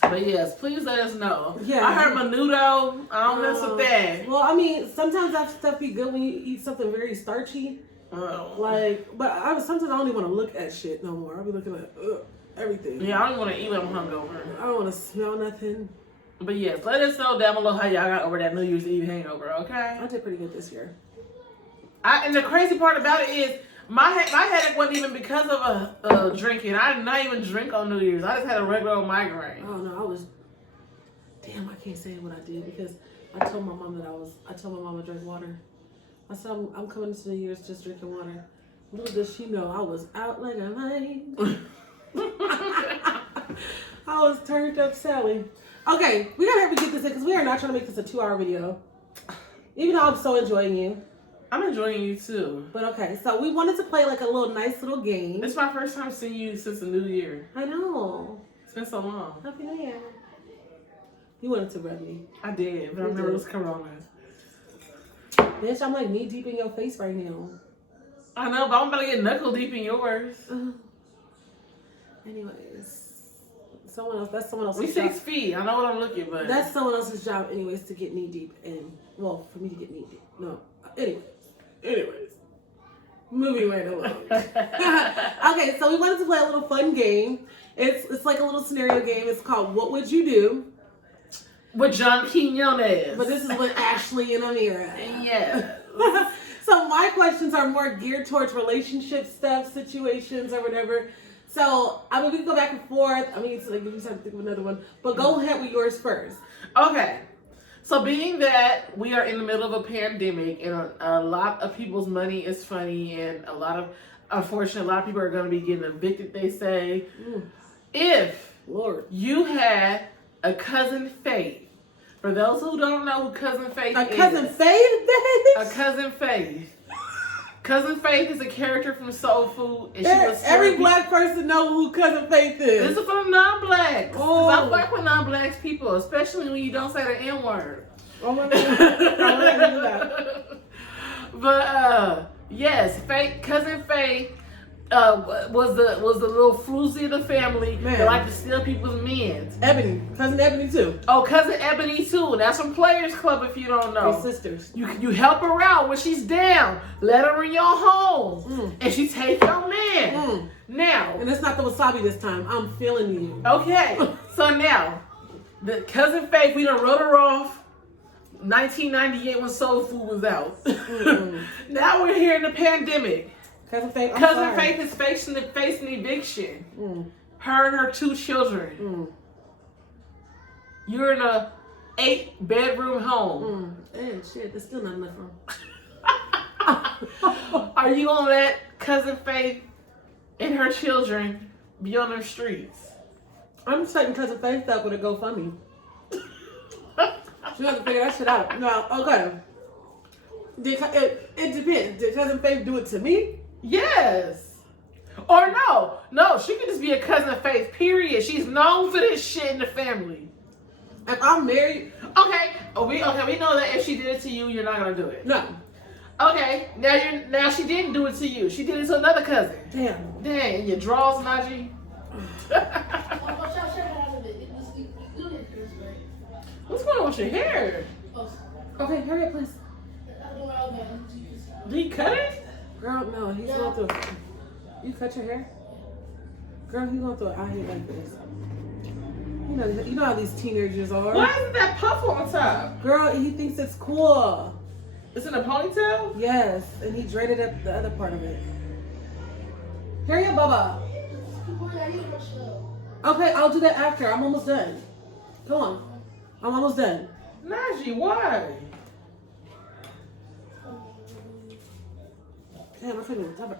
But yes, please let us know. Yeah. I heard menudo. I don't mess with that. Well, I mean, sometimes that stuff be good when you eat something very starchy. Sometimes I don't even want to look at shit no more. I'll be looking at everything. Yeah, I don't want to eat when I'm hungover. I don't want to smell nothing. But yes, let us know down below how y'all got over that New Year's Eve hangover, okay? I did pretty good this year. And the crazy part about it is, my headache wasn't even because of drinking. I did not even drink on New Year's. I just had a regular migraine. Oh no, damn, I can't say what I did because I told my mom I drank water. I said I'm coming to New Year's just drinking water. Little does she know I was out like a light. I was turned up Sally. Okay, we gotta hurry get this in because we are not trying to make this a 2-hour video. Even though I'm so enjoying you. I'm enjoying you too. But okay, so we wanted to play like a nice little game. It's my first time seeing you since the New Year. I know. It's been so long. Happy New Year. You wanted to rub me. I did, but I remember it was Corona. Bitch, I'm like knee deep in your face right now. I know, but I'm about to get knuckle deep in yours. Anyways, that's someone else's We job. 6 feet. I know what I'm looking, but that's someone else's job, anyways, to get knee deep in. Well, for me to get knee deep. No. Anyways. Moving right along. Okay, so we wanted to play a little fun game. It's like a little scenario game. It's called What Would You Do? With John Quinones. But this is with Ashley and Amira. Yeah. So my questions are more geared towards relationship stuff, situations, or whatever. So, I mean, we can go back and forth. I mean, so like, you just have to think of another one. But go ahead with yours first. Okay. So being that we are in the middle of a pandemic and a lot of people's money is funny and unfortunately, a lot of people are going to be getting evicted, they say. If you had a cousin Faith, for those who don't know who Cousin Faith is. Cousin Faith, A Cousin Faith. Cousin Faith is a character from Soul Food. And she was every black person know who Cousin Faith is. This is for non-blacks. Because I fuck with non-blacks people, especially when you don't say the N-word. Oh my God. I want to do that. But yes, Cousin Faith was the little floozy of the family that liked to steal people's men. Cousin Ebony too. Oh, Cousin Ebony too. That's from Players Club if you don't know. They're sisters. You help her out when she's down. Let her in your home. And she take your man. Now. And it's not the wasabi this time. I'm feeling you. Okay. So now, the Cousin Faith, we done wrote her off. 1998 when Soul Food was out. Now we're here in the pandemic. Cousin Faith, Faith is facing eviction. Her and her 2 children. You're in a 8-bedroom home. Shit, there's still not enough room. Are you gonna let Cousin Faith and her children be on the streets? I'm setting Cousin Faith up with a GoFundMe. She has to figure that shit out. No, okay. It depends. Did Cousin Faith do it to me? Yes. Or no, she could just be a Cousin Faith, period. She's known for this shit in the family. If I'm married, we know that if she did it to you, you're not gonna do it. No. Okay, now she didn't do it to you. She did it to another cousin. Dang, your drawers, Najee. What's going on with your hair? Okay, hurry up, please. Did he cut it? Girl, no, he's going through it. You cut your hair? Girl, he's going through it out here like this. You know how these teenagers are. Why isn't that puff on top? Girl, he thinks it's cool. It's in a ponytail? Yes, and he dreaded up the other part of it. Hurry up, Bubba. Okay, I'll do that after. I'm almost done. Go on. I'm almost done. Najee, why? Damn, I couldn't even tell it.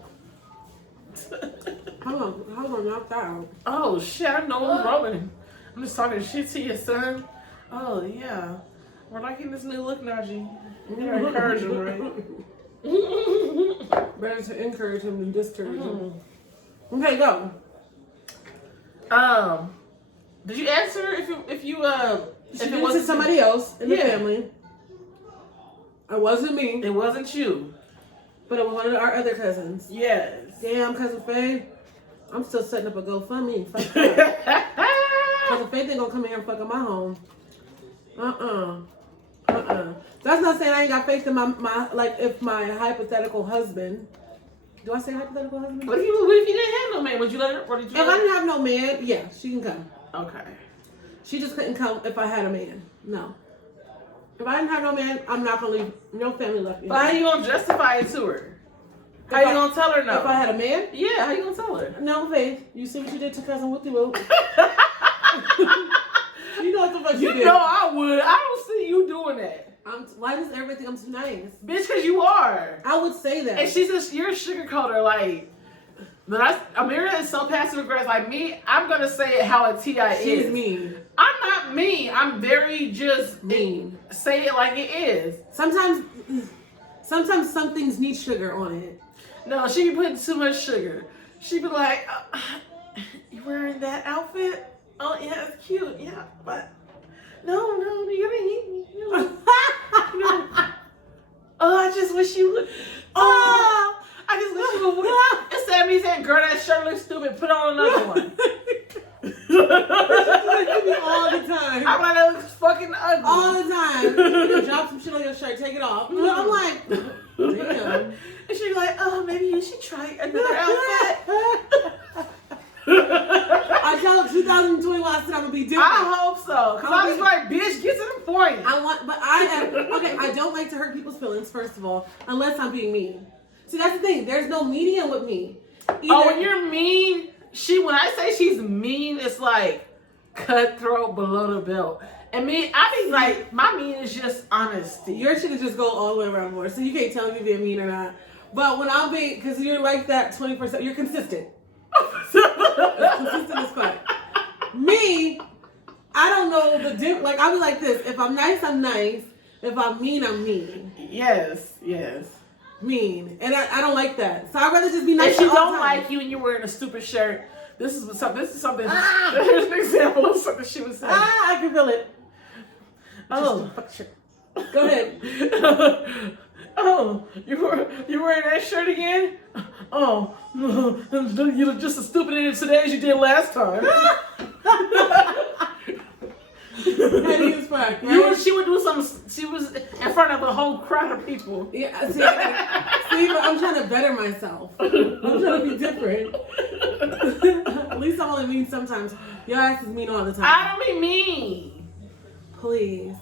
Hold on, knock that out. Oh shit, I know what's wrong. I'm just talking shit to your son. Oh yeah. We're liking this new look, Najee. You gotta encourage him, right? Better to encourage him than discourage him. Okay, go. Did you answer if you If it wasn't somebody else in the family? It wasn't me. It wasn't you. But it was one of our other cousins. Yes. Damn, Cousin Faye. I'm still setting up a GoFundMe. Fuck that. Cousin Faye ain't gonna come in here and fuck up my home. That's not saying I ain't got faith in my like if my hypothetical husband. Do I say hypothetical husband? What if you didn't have no man? Would you let her? Or did you If I didn't have no man, yeah, she can come. Okay. She just couldn't come if I had a man. No. If I didn't have no man, I'm not gonna leave. No family left me. But how you gonna justify it to her? How you gonna tell her no? If I had a man? Yeah, how you gonna tell her? No, Faith. You see what you did to Cousin Wooty Woo? You know what the fuck you did. You know I would. I don't see you doing that. Why does everybody think I'm too nice? Bitch, because you are. I would say that. And you're a sugarcoater. Like, Amira is so passive aggressive. Like me, I'm gonna say it how a T.I. is. She's mean. I'm not mean. I'm very just mean. Say it like it is. Sometimes some things need sugar on it. No, she be putting too much sugar. She be like, you wearing that outfit? Oh yeah, it's cute. Yeah, but no, you're gonna eat me. Oh, I just wish you would. Oh, I just wish you would. It's Sammy saying, girl, that shirt looks stupid. Put on another one. All the time. I'm like, that looks fucking ugly. All the time. You drop some shit on your shirt, take it off. I'm like, damn. And she's like, oh, maybe you should try another outfit. I tell 2021 I said I'm gonna be different. I hope so. Cause I was like, bitch, get to the point. I don't like to hurt people's feelings, first of all, unless I'm being mean. See, that's the thing. There's no medium with me. When you're mean, when I say she's mean, it's like cutthroat below the belt. And me, I be like, my mean is just honesty. Your shit just go all the way around more, so you can't tell me if you're being mean or not. But when I'm being, because you're like that 20%, you're consistent. Consistent as fuck. Me, I don't know the difference. Like, I'll be like this. If I'm nice, I'm nice. If I'm mean, I'm mean. Yes. Mean. And I don't like that. So I'd rather just be nice. If she don't like you and you're wearing a stupid shirt, this is something. Here's an example of something she was saying. I can feel it. Oh. Go ahead. Oh, you wearing that shirt again? Oh, you look just as stupid in it today as you did last time. And he was fine, right? She would do something. She was in front of a whole crowd of people. Yeah, see, but I'm trying to better myself. I'm trying to be different. At least I'm only mean sometimes. Your ass is mean all the time. I don't be mean. Please.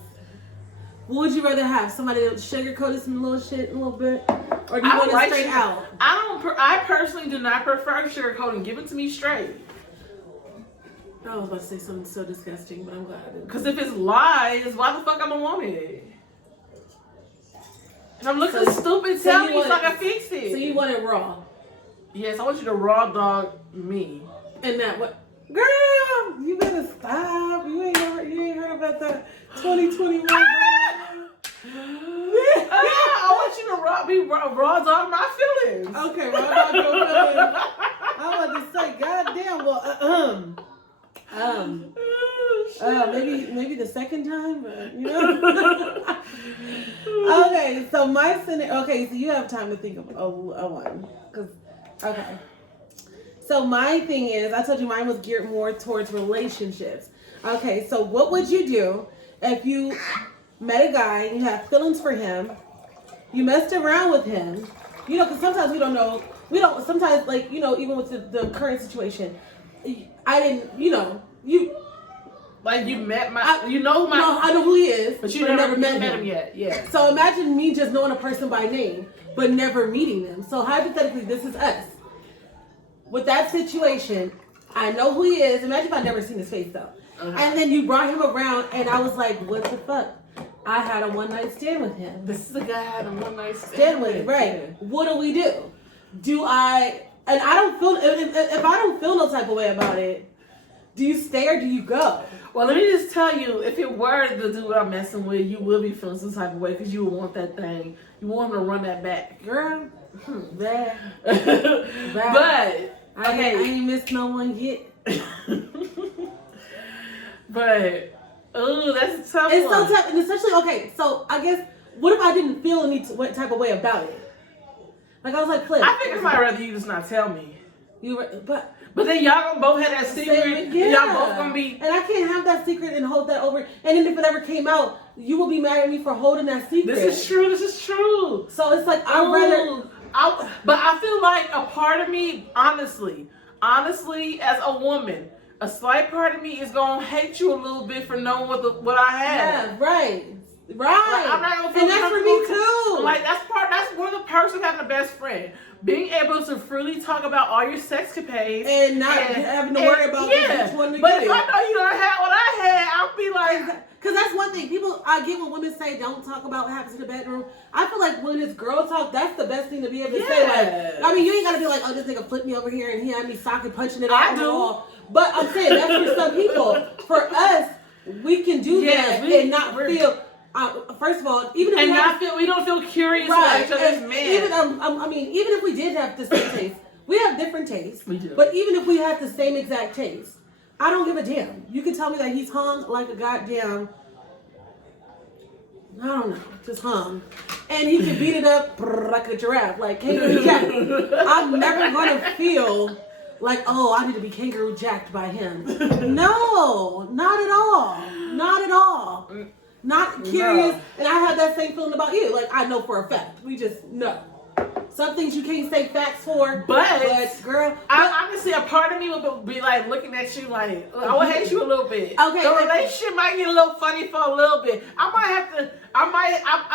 What would you rather have? Somebody that sugarcoated some little shit a little bit? Or do you want it straight out? I personally do not prefer sugarcoating. Give it to me straight. I was about to say something so disgusting, but I'm glad I didn't. Because if it's lies, why the fuck I'm gonna want it? If I'm looking stupid, tell me so I can fix it. So you want it raw? Yes, I want you to raw dog me. And that what? Girl, you better stop. You ain't heard about that 2021. I want you to raw dog my feelings. Okay, raw dog your feelings. I was about to say, goddamn, maybe the second time, but you know. Okay, so my scenario. Okay, so you have time to think of a one, okay. So my thing is, I told you mine was geared more towards relationships. Okay, so what would you do if you met a guy and you have feelings for him, you messed around with him, you know, because sometimes sometimes, like, you know, even with the current situation, I didn't, you know, like you met I know who he is, but you never met him yet. Yeah. So imagine me just knowing a person by name, but never meeting them. So hypothetically, this is us. With that situation, I know who he is. Imagine if I never seen his face though. Uh-huh. And then you brought him around, and I was like, what the fuck? I had a one-night stand with him. This is the guy I had a one-night stand with. Right. Yeah. What do we do? And I don't feel, if I don't feel no type of way about it, do you stay or do you go? Well, let me just tell you, if it were the dude I'm messing with, you will be feeling some type of way because you would want that thing. You want him to run that back. Girl, bad. But, okay. I ain't missed no one yet. But, oh, that's a tough one. It's so tough, and especially, okay, so I guess, what if I didn't feel any type of way about it? Like, I was like, Flip. I think I might rather you just not tell me. But then y'all gonna both have that secret. Yeah. Y'all both gonna be. And I can't have that secret and hold that over. And then if it ever came out, you will be mad at me for holding that secret. This is true. So it's like, I'd rather. But I feel like a part of me, honestly, as a woman, a slight part of me is gonna hate you a little bit for knowing what I have. Yeah, right. Like, I'm not gonna feel and that's for me too. Like that's where the person having a best friend. Being able to freely talk about all your sexcapades and not having to worry about which one to but get if I know you don't have what I had, I'll be like, because that's one thing. I get when women say don't talk about what happens in the bedroom. I feel like when it's girl talk, that's the best thing to be able to say. Like, I mean, you ain't gotta be like, oh, this nigga flipped me over here and he had me socket punching it out on the wall. But I'm saying that's for some people. For us, we can do that and not feel. First of all, even if we don't feel curious about each other's men. Even if we did have the same taste, we have different tastes. We do. But even if we have the same exact taste, I don't give a damn. You can tell me that he's hung like a goddamn, I don't know, just hung, and he can beat it up like a giraffe, like Kangaroo Jack. I'm never gonna feel like, oh, I need to be Kangaroo Jacked by him. No, not at all. Not at all. Not curious, and I have that same feeling about you. Like, I know for a fact. We just know. Some things you can't say facts for, but girl, honestly, a part of me would be like looking at you like, I would hate you a little bit. Okay, the relationship might get a little funny for a little bit. I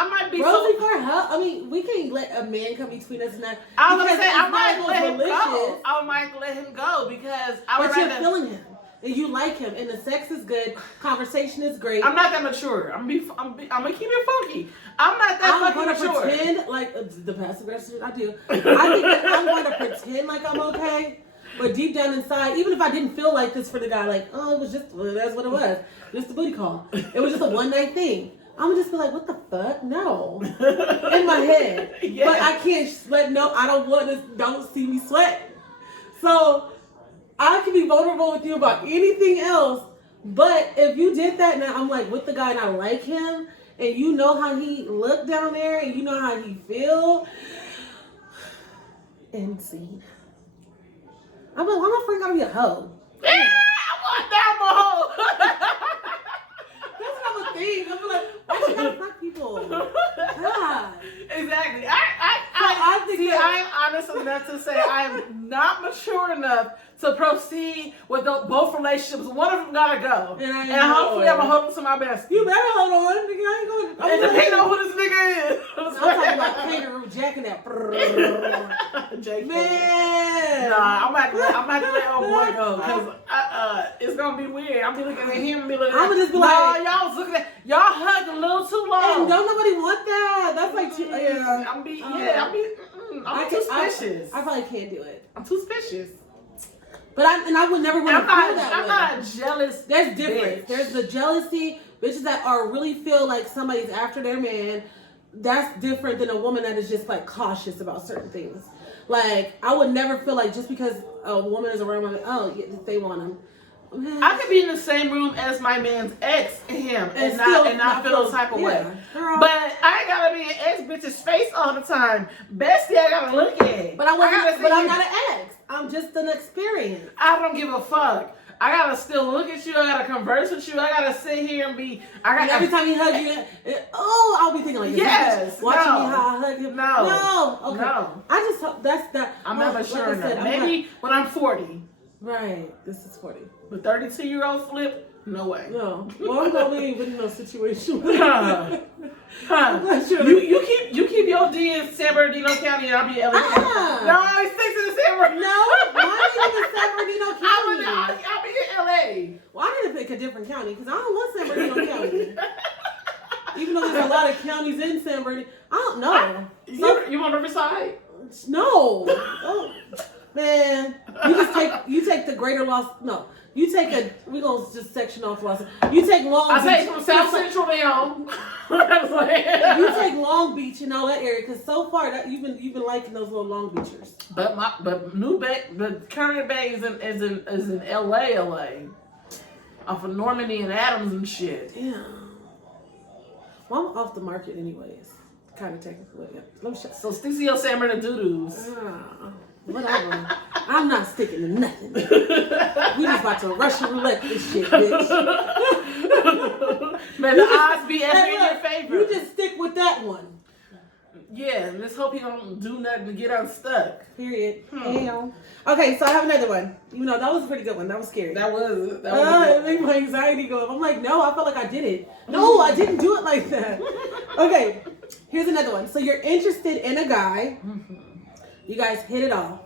might be Rosie for help. I mean, we can't let a man come between us and that. I was gonna say I might let him go. I might let him go because you're feeling him. and you like him, and the sex is good, conversation is great. I'm not that mature. I'm gonna keep it funky. I'm not that fucking mature. I'm gonna pretend like the passive aggressive I do. I think that I'm gonna pretend like I'm okay, but deep down inside, even if I didn't feel like this for the guy, like, oh, it was just, well, that's what it was, just a booty call. It was just a one night thing. I'm gonna just be like, what the fuck? No, in my head, yeah. But I can't sweat. No, I don't want to. Don't see me sweat. So I can be vulnerable with you about anything else, but if you did that, now I'm like with the guy and I like him, and you know how he looked down there, and you know how he feel, and see, I'm like, I'm afraid I'm gonna be a hoe. Yeah, I want that hoe. That's what I'm think. I'm like, why you gotta fuck people? God. Exactly. I think see, I'm honest enough to say I'm not mature enough to proceed with both relationships. One of them gotta go, and hopefully I'm gonna hold on to my best. You better hold on, nigga. I ain't going. And depending on who this nigga is. I'm talking about kangaroo jacking that. Man, nah, I'm about to let old boy go because it's gonna be weird. I'm be looking at him and be looking at. I'm gonna just be like, y'all was looking at y'all hugged a little too long. And don't nobody want that. That's like too. Yeah, I'm too suspicious. I probably can't do it. I'm too suspicious. But I would never want to feel that way. I'm not a jealous. There's difference. Bitch. There's the jealousy, bitches that are really feel like somebody's after their man. That's different than a woman that is just like cautious about certain things. Like I would never feel like just because a woman is around, like, oh, yeah, they want him. I could be in the same room as my man's ex and him and not feel those type of way. Girl. But I ain't gotta be an ex bitch's face all the time. Bestie, I gotta look at. But I'm not an ex. I'm just an experience. I don't give a fuck. I gotta still look at you. I gotta converse with you. I gotta sit here and be. Every time he hug you, I'll be thinking like, yes, watching me how I hug him. No, okay. No. I just hope that's that. I'm not mature enough. Maybe when I'm 40. Right. This is 40. The 32-year-old flip. No way. No. Well, I'm gonna leave in no situation. Sure. You keep your D in San Bernardino County and I'll be in LA County. No, I stick to the San Bernardino. No, why are you in San Bernardino County? I'll be in LA. Well, I need to pick a different county because I don't want San Bernardino County. Even though there's a lot of counties in San Bernardino, I don't know. You want Riverside? No. Oh, man, you take the greater Los. No. You take we gonna just section off Los. You take Long Beach. I take from South Central down. You take Long Beach and all that area because so far that you've been liking those little Long Beachers. But the current bay is in LA, off of Normandy and Adams and shit. Yeah. Well, I'm off the market anyways. Kind of technically. Yeah. Let me so stick to your San Bernardino doo-doos. Whatever. I'm not sticking to nothing. We just about to Russian roulette this shit, bitch. Man, the odds be ever in your favor. You just stick with that one. Yeah, and let's hope he don't do nothing to get unstuck. Period. Okay, so I have another one. You know, that was a pretty good one. That was scary. That was it made my anxiety go up. I'm like, no, I felt like I did it. No, I didn't do it like that. Okay, here's another one. So you're interested in a guy. You guys hit it off.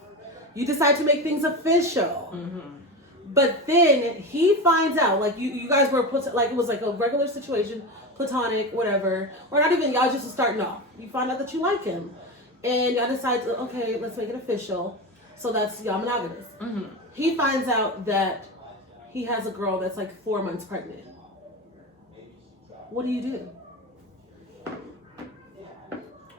You decide to make things official. But then he finds out, like you guys were like it was like a regular situation, platonic, whatever. Or not even, y'all just starting off. You find out that you like him. And y'all decide to, okay, let's make it official. So that's y'all monogamous. He finds out that he has a girl that's like 4 months pregnant. What do you do?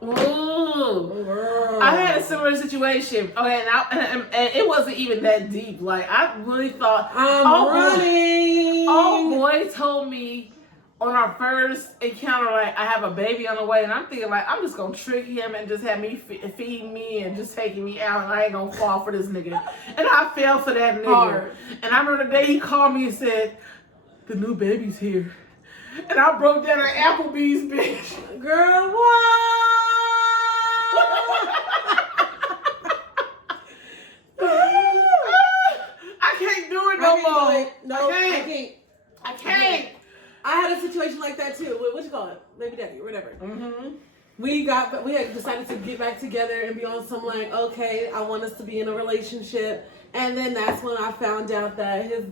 Ooh. I had a similar situation. Okay, and it wasn't even that deep. Like I really thought, running. Oh boy told me on our first encounter, like I have a baby on the way, and I'm thinking like I'm just gonna trick him and just have me feed me and just taking me out, and I ain't gonna fall for this nigga. And I fell for that nigga. Hard. And I remember the day he called me and said, "The new baby's here," and I broke down an Applebee's, bitch. Girl, what? I can't do it no more. No, I can't. I can't. I had a situation like that too. What you call it? Baby daddy or whatever. we had decided to get back together and be on some like, okay, I want us to be in a relationship. And then that's when I found out that his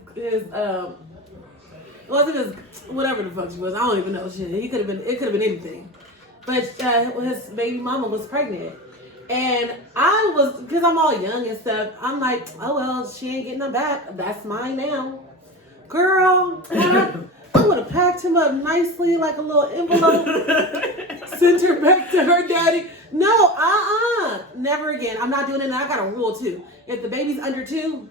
wasn't his, whatever the fuck she was. I don't even know shit. It could have been anything. But his baby mama was pregnant. And I was, because I'm all young and stuff, I'm like, oh well, she ain't getting them back. That's mine now. Girl, I would have packed him up nicely like a little envelope, sent her back to her daddy. No, never again. I'm not doing it. I got a rule too. If the baby's under 2,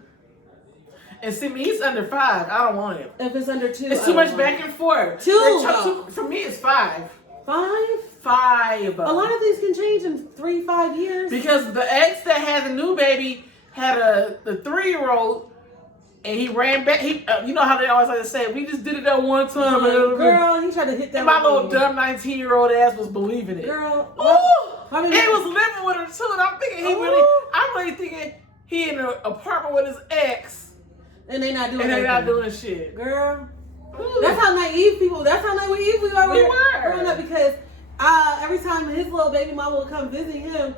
and see me, he's under 5. I don't want it. if it's under 2, it's too much back and forth. 2. For me, it's 5. 5? 5. A lot of these can change in 3-5 years. Because the ex that had the new baby had the 3-year-old, and he ran back. You know how they always like to say, we just did it that one time. Girl, he tried to hit that. And my little dumb 19-year-old ass was believing it. Girl, and he was living with her too. And I'm thinking I'm really thinking he in an apartment with his ex, and they not doing. And they not doing shit. Girl, that's how naive people. That's how naive we are. We were growing up, because every time his little baby mama would come visit him,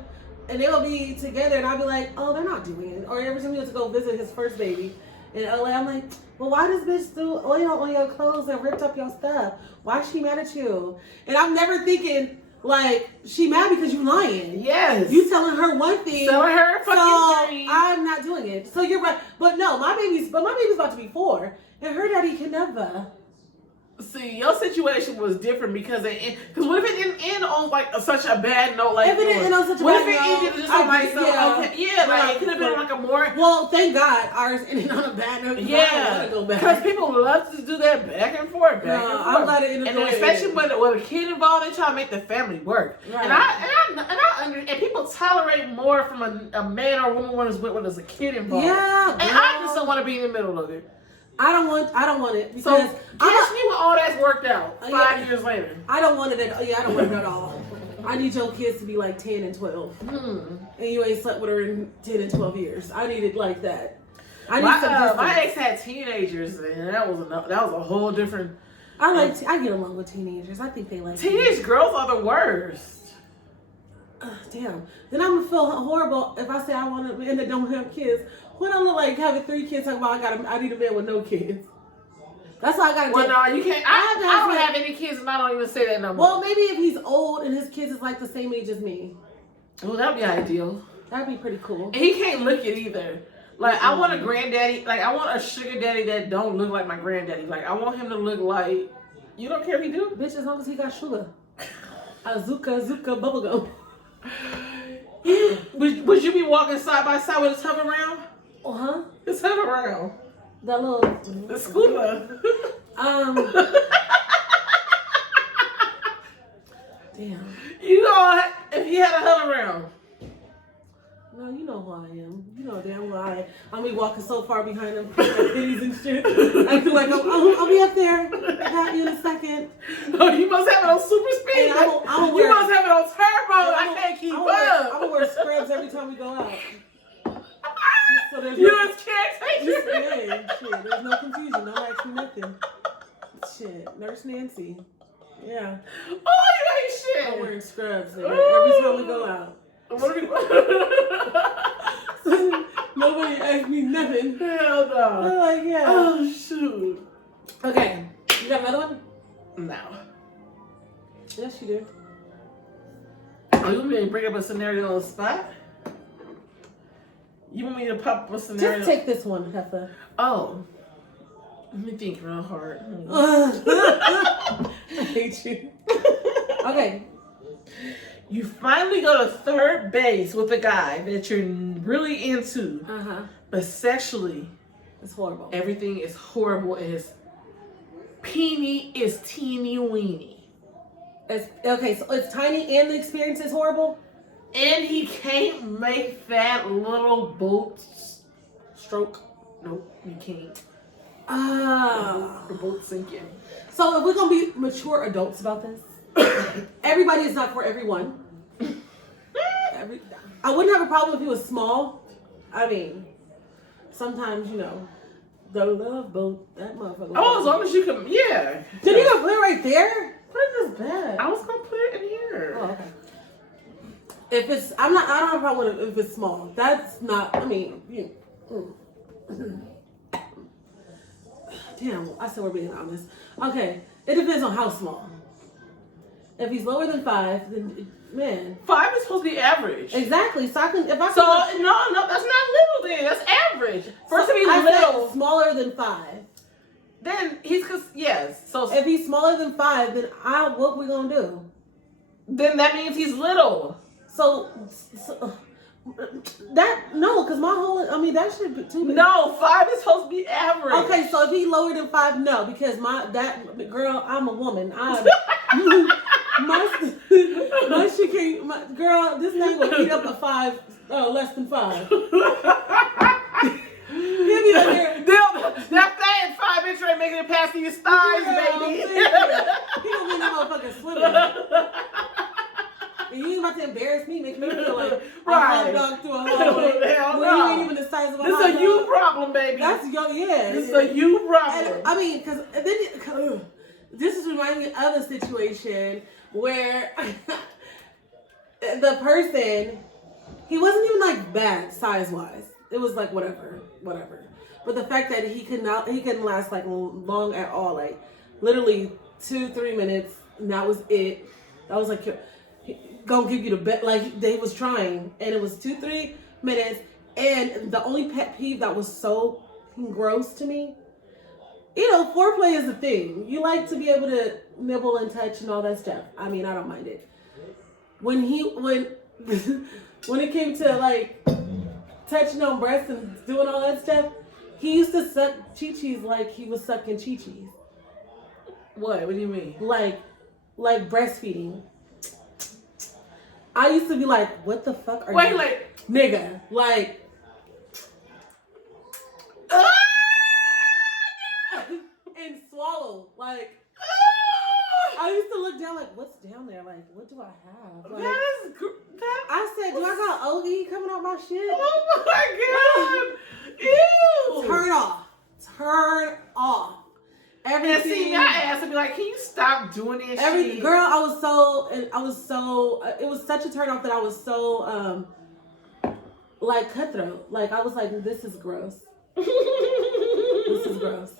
and they would be together, and I'd be like, oh, they're not doing it. Or every time he went to go visit his first baby in LA, I'm like, well, why does bitch do oil on your clothes and ripped up your stuff? Why is she mad at you? And I'm never thinking, like, she mad because you lying. Yes. You telling her one thing. Telling her fucking thing. I'm not doing it. So you're right. But no, my baby's about to be 4. And her daddy can never. See, your situation was different because what if it didn't end on like such a bad note? Like, if it didn't end on such a what bad if it ended just on like some, like it could have been like a more. Well, thank God ours ended on a bad note. Yeah, because people love to do that back and forth, I'm glad it ended. And then especially with a kid involved, they try to make the family work. Right. And people tolerate more from a man or woman when there's a kid involved. Yeah, and I just don't want to be in the middle of it. I don't want it because so catch me when all that's worked out 5 years later. I don't want it at I don't want it at all. I need your kids to be like 10 and 12, and you ain't slept with her in 10 and 12 years. I need it like that. My ex had teenagers, and that was a whole different. I get along with teenagers. I think they like teenage girls are the worst. Damn. Then I'm gonna feel horrible if I say I want to and they don't have kids. What I look like having 3 kids talking about I need a man with no kids. That's why I gotta. Well, no, you can't. I don't have any kids, and I don't even say that no more. Well, maybe if he's old and his kids is like the same age as me. Well, that'd be ideal. That'd be pretty cool. And he can't look it either. Like I want a granddaddy. Like I want a sugar daddy that don't look like my granddaddy. Like I want him to look like. You don't care if he do? Bitch, as long as he got sugar. Azuka bubblegum. Would you be walking side by side with his hover around? Uh-huh. His hover around. That little... The scooter. Damn. You know, if he had a hover around. No, you know who I am. You know damn well I'll be walking so far behind him, pennies and shit. I feel like I'll be up there. Have you in a second. Oh, you must have it on super speed. You must have it on turbo. I can't keep up. I'm gonna wear scrubs every time we go out. So you just can't take it. Shit, there's no confusion. Don't ask me nothing. Shit, Nurse Nancy. Yeah. Oh, you ain't shit. I'm wearing scrubs every time we go out. Nobody asked me nothing. Hell no. I'm like, yeah. Oh, shoot. Okay. You got another one? No. Yes, you do. Oh, you want me to bring up a scenario on the spot? You want me to pop up a scenario? Just take this one, Heffa. Oh. Let me think real hard. I hate you. Okay. You finally go to third base with a guy that you're really into, but sexually, it's horrible. Everything is horrible, and his peenie is teeny weeny. Okay, so it's tiny and the experience is horrible? And he can't make that little boat stroke. Nope, he can't. The boat sinking. So if we're going to be mature adults about this, everybody is not for everyone. I wouldn't have a problem if he was small. I mean, sometimes, the love boat, that motherfucker. Oh, as long as you can, yeah. Did you gonna put it right there? Put it in this bed. I was gonna put it in here. Oh, okay. If it's, I don't know if I want to, if it's small. That's not, I mean, damn, I said we're being honest. Okay, it depends on how small. If he's lower than 5, then, man. 5 is supposed to be average. Exactly. So I can, if I So, can, no, that's not little then. That's average. First, so if he's I little. said smaller than 5. Then yes. So if he's smaller than 5, then what we gonna do? Then that means he's little. So that no, because my whole that should be too big. No, 5 is supposed to be average. Okay, so if he's lower than 5, no, because girl, I'm a woman. Girl, this thing will eat up a 5, less than 5. Give me a here. That thing 5 inch ain't making it past these thighs, baby. He gonna be in that motherfucking swimming. And you ain't about to embarrass me, make me feel like a hot dog through a hallway. You ain't even the size of a hot dog. This is a you problem, baby. That's yeah. This is a you problem. And, I mean, because then this is reminding me of a situation where the person, he wasn't even like bad size wise. It was like whatever. But the fact that he couldn't last like long at all, like literally 2-3 minutes, and that was it. That was like gonna give you the best. Like they was trying, and it was 2-3 minutes. And the only pet peeve that was so gross to me, foreplay is a thing. You like to be able to nibble and touch and all that stuff. I mean, I don't mind it. When it came to like touching on breasts and doing all that stuff, he used to suck chi-chis like he was sucking chi-chis. What do you mean? Like breastfeeding. I used to be like, what the fuck are you? Like, nigga, like. And swallow. Like, I used to look down like, what's down there? Like, what do I have? Like, I said, do I got OE coming out my shit? Oh my God. Ew. Turn off. Everything. And see, my ass would be like, can you stop doing this shit? Girl, it was such a turn off that I was so, like cutthroat. Like, I was like, this is gross. This is gross.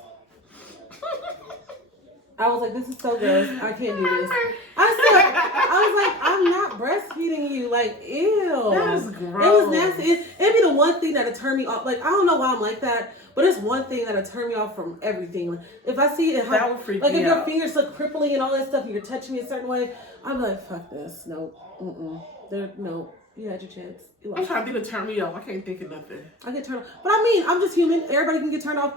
I was like, this is so gross. I can't do this. I was like, I'm not breastfeeding you. Like, ew. That is gross. It was nasty. It'd be the one thing that'd turn me off. Like, I don't know why I'm like that, but it's one thing that'd turn me off from everything. Like, if I see it, that would freak like me if out. your fingers look crippling and all that stuff, and you're touching me a certain way, I'm like, fuck this. No, no. You had your chance. I'm trying to think to turn me off. I can't think of nothing. I get turned off, but I mean, I'm just human. Everybody can get turned off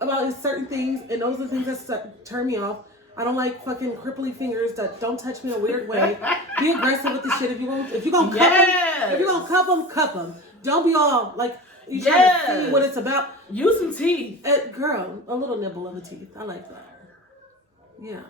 about certain things, and those are the things that turn me off. I don't like fucking cripply fingers that don't touch me in a weird way. Be aggressive with the shit if you gonna cup them. Don't be all like you trying to see what it's about. Use some teeth, girl. A little nibble of a teeth. I like that. Yeah.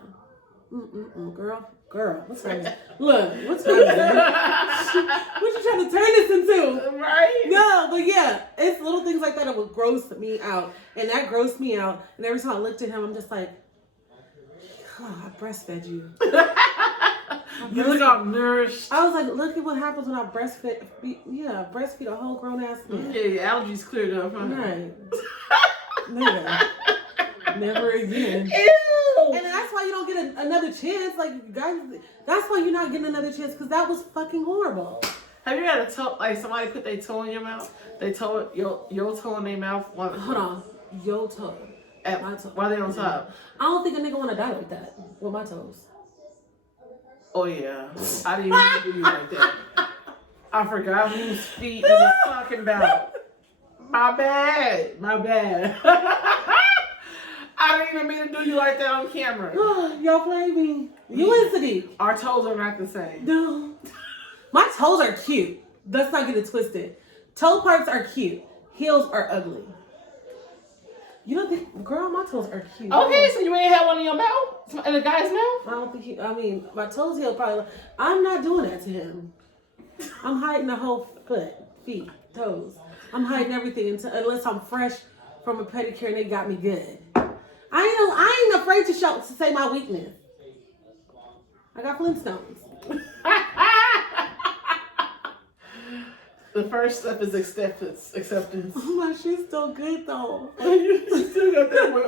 Girl. What's wrong? Look, what's wrong? What you trying to turn this into? Right? No, but yeah, it's little things like that that would gross me out, and that grossed me out. And every time I looked at him, I'm just like, oh, I breastfed you. You look all nourished. I was like, look at what happens when I breastfeed. Yeah, breastfeed a whole grown ass man. Yeah, your allergies cleared up, huh? Right. Never again. Ew. And that's why you don't get another chance. Like, guys, that's why you're not getting another chance, because that was fucking horrible. Have you had a toe, like somebody put their toe in your mouth? They toe your toe in their mouth? Hold on. Your toe. At my toe. While they on top? I don't think a nigga want to die like that with my toes. Oh, yeah. I didn't even do you like that. I forgot whose feet we was talking about. My bad. I didn't even mean to do you like that on camera. Y'all play me. You and Sadiq. Our toes are not the same. No. My toes are cute. Let's not get it twisted. Toe parts are cute. Heels are ugly. You don't think, girl, my toes are cute. Okay, so you ain't had one in your mouth? In a guy's mouth? I don't think my toes heel probably, I'm not doing that to him. I'm hiding the whole foot, feet, toes. I'm hiding everything unless I'm fresh from a pedicure and they got me good. I ain't afraid to say my weakness. I got Flintstones. The first step is acceptance. Oh my, she's so good though. You still got that way.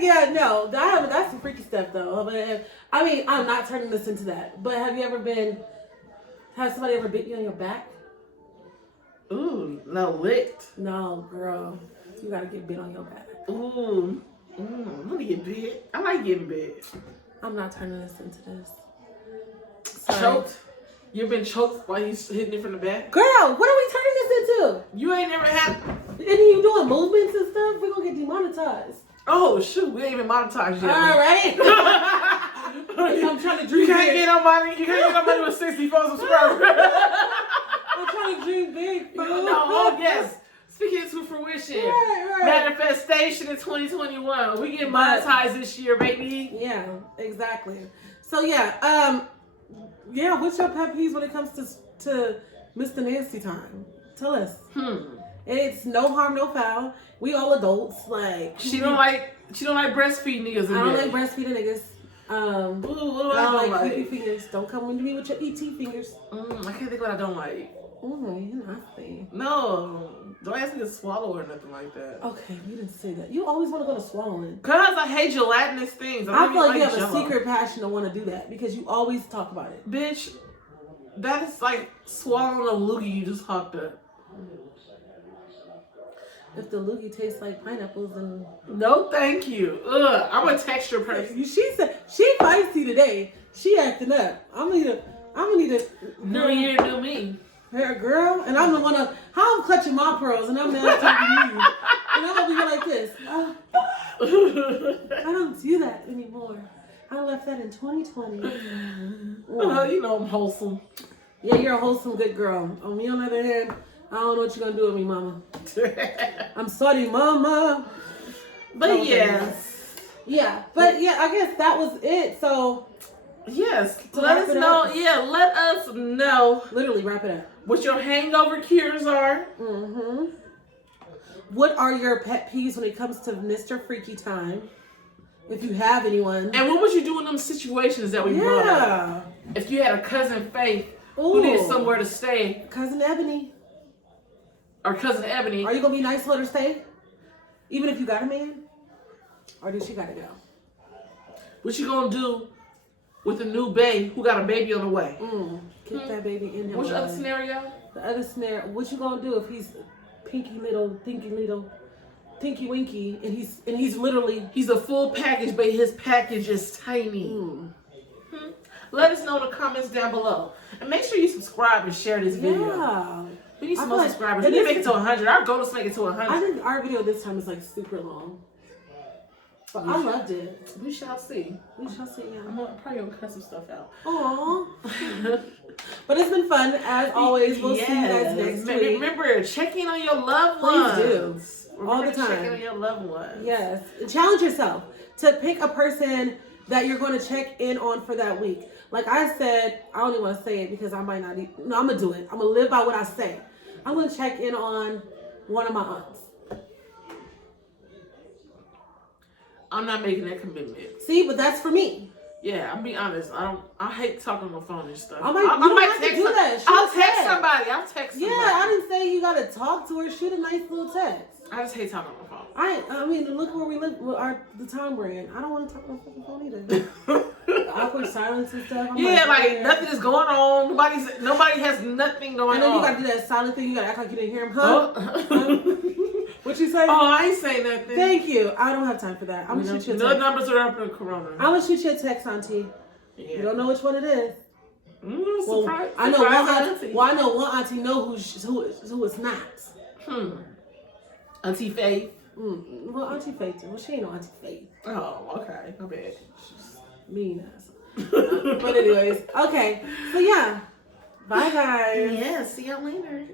Yeah, no, that's a freaky stuff though. I mean, I'm not turning this into that. But have somebody ever bit you on your back? Ooh, no, licked. No, girl, you gotta get bit on your back. Ooh, I want to get bit. I like getting bit. I'm not turning this into this. Sorry. Choked? You've been choked while you hitting it from the back? Girl, what are we turning this into? You ain't never had... And you doing movements and stuff? We're gonna get demonetized. Oh, shoot. We ain't even monetized yet. All right. I'm trying to dream You can't get nobody with 64 subscribers. I'm trying to dream big, bro. Oh, yes. Speaking to fruition. Right. Manifestation in 2021. We get monetized this year, baby. Yeah, exactly. So, what's your pet peeves when it comes to Mr. Nasty time? Tell us. It's no harm, no foul. We all adults. Like she don't like breastfeeding niggas. I don't like breastfeeding niggas. I don't like creepy fingers. Don't come into me with your ET fingers. I can't think what I don't like. You're nasty. No, don't ask me to swallow or nothing like that. Okay, you didn't say that. You always want to go to swallowing. Cause I hate gelatinous things. I feel like you have a secret passion to want to do that because you always talk about it. Bitch, that is like swallowing a loogie you just hopped up. If the loogie tastes like pineapples, then no, thank you. I'm a texture person. She said she feisty today. She acting up. I'm gonna need a new year, new me. Her girl, and I'm the one how I'm clutching my pearls, and I'm now talking to you, and I'm over here like this. I don't do that anymore. I left that in 2020. You know I'm wholesome. Yeah, you're a wholesome good girl. On me, on the other hand, I don't know what you're gonna do with me, mama. I'm sorry, mama. But yes. Yeah, but yeah, I guess that was it. So yes, let us know. Up. Yeah, let us know. Literally, wrap it up. What your hangover cures are. What are your pet peeves when it comes to Mr. Freaky Time? If you have anyone. And what would you do in them situations that we brought up? If you had a cousin Faith who needed somewhere to stay. Cousin Ebony. Or cousin Ebony. Are you going to be nice to let her stay? Even if you got a man? Or does she got to go? What you going to do with a new babe who got a baby on the way? Keep that baby in him. What's the other scenario? The other scenario, what you going to do if he's pinky little, tinky winky, and he's literally... He's a full package, but his package is tiny. Let us know in the comments down below. And make sure you subscribe and share this video. Yeah. We need some more subscribers. We need to make it to 100. Our goal is to make it to 100. I think our video this time is like super long. But I loved it. We shall see. We shall see, yeah. I'm probably going to cut some stuff out. Aww. But it's been fun, as always. We'll see you guys next week. Remember, check in on your loved ones. Please do. All the time. Check in on your loved ones. Yes. Challenge yourself to pick a person that you're going to check in on for that week. Like I said, I don't even want to say it because I might not. No, I'm going to do it. I'm going to live by what I say. I'm going to check in on one of my aunts. I'm not making that commitment. See, but that's for me. Yeah, I'm being honest. I hate talking on the phone and stuff. I might text do that. I'll text somebody. Yeah, I didn't say you gotta talk to her. Shoot a nice little text. I just hate talking on the phone. I mean, look where we live. The time we're in. I don't want to talk on the fucking phone either. The awkward silence and stuff. I'm like nothing is going on. Nobody has nothing going on. And then you gotta do that silent thing. You gotta act like you didn't hear him. Huh? What you say? Oh, I ain't saying nothing. Thank you. I don't have time for that. I'm gonna shoot you a text. No numbers are up in Corona. I'm gonna shoot you a text, Auntie. Yeah. You don't know which one it is. Surprise! I know one auntie. Well, I know one auntie know who it's not. Auntie Faith. Well, Auntie Faith. Well, she ain't no Auntie Faith. Oh, okay. My bad. She's mean ass. But anyways, okay. So yeah. Bye guys. Yeah. See y'all later.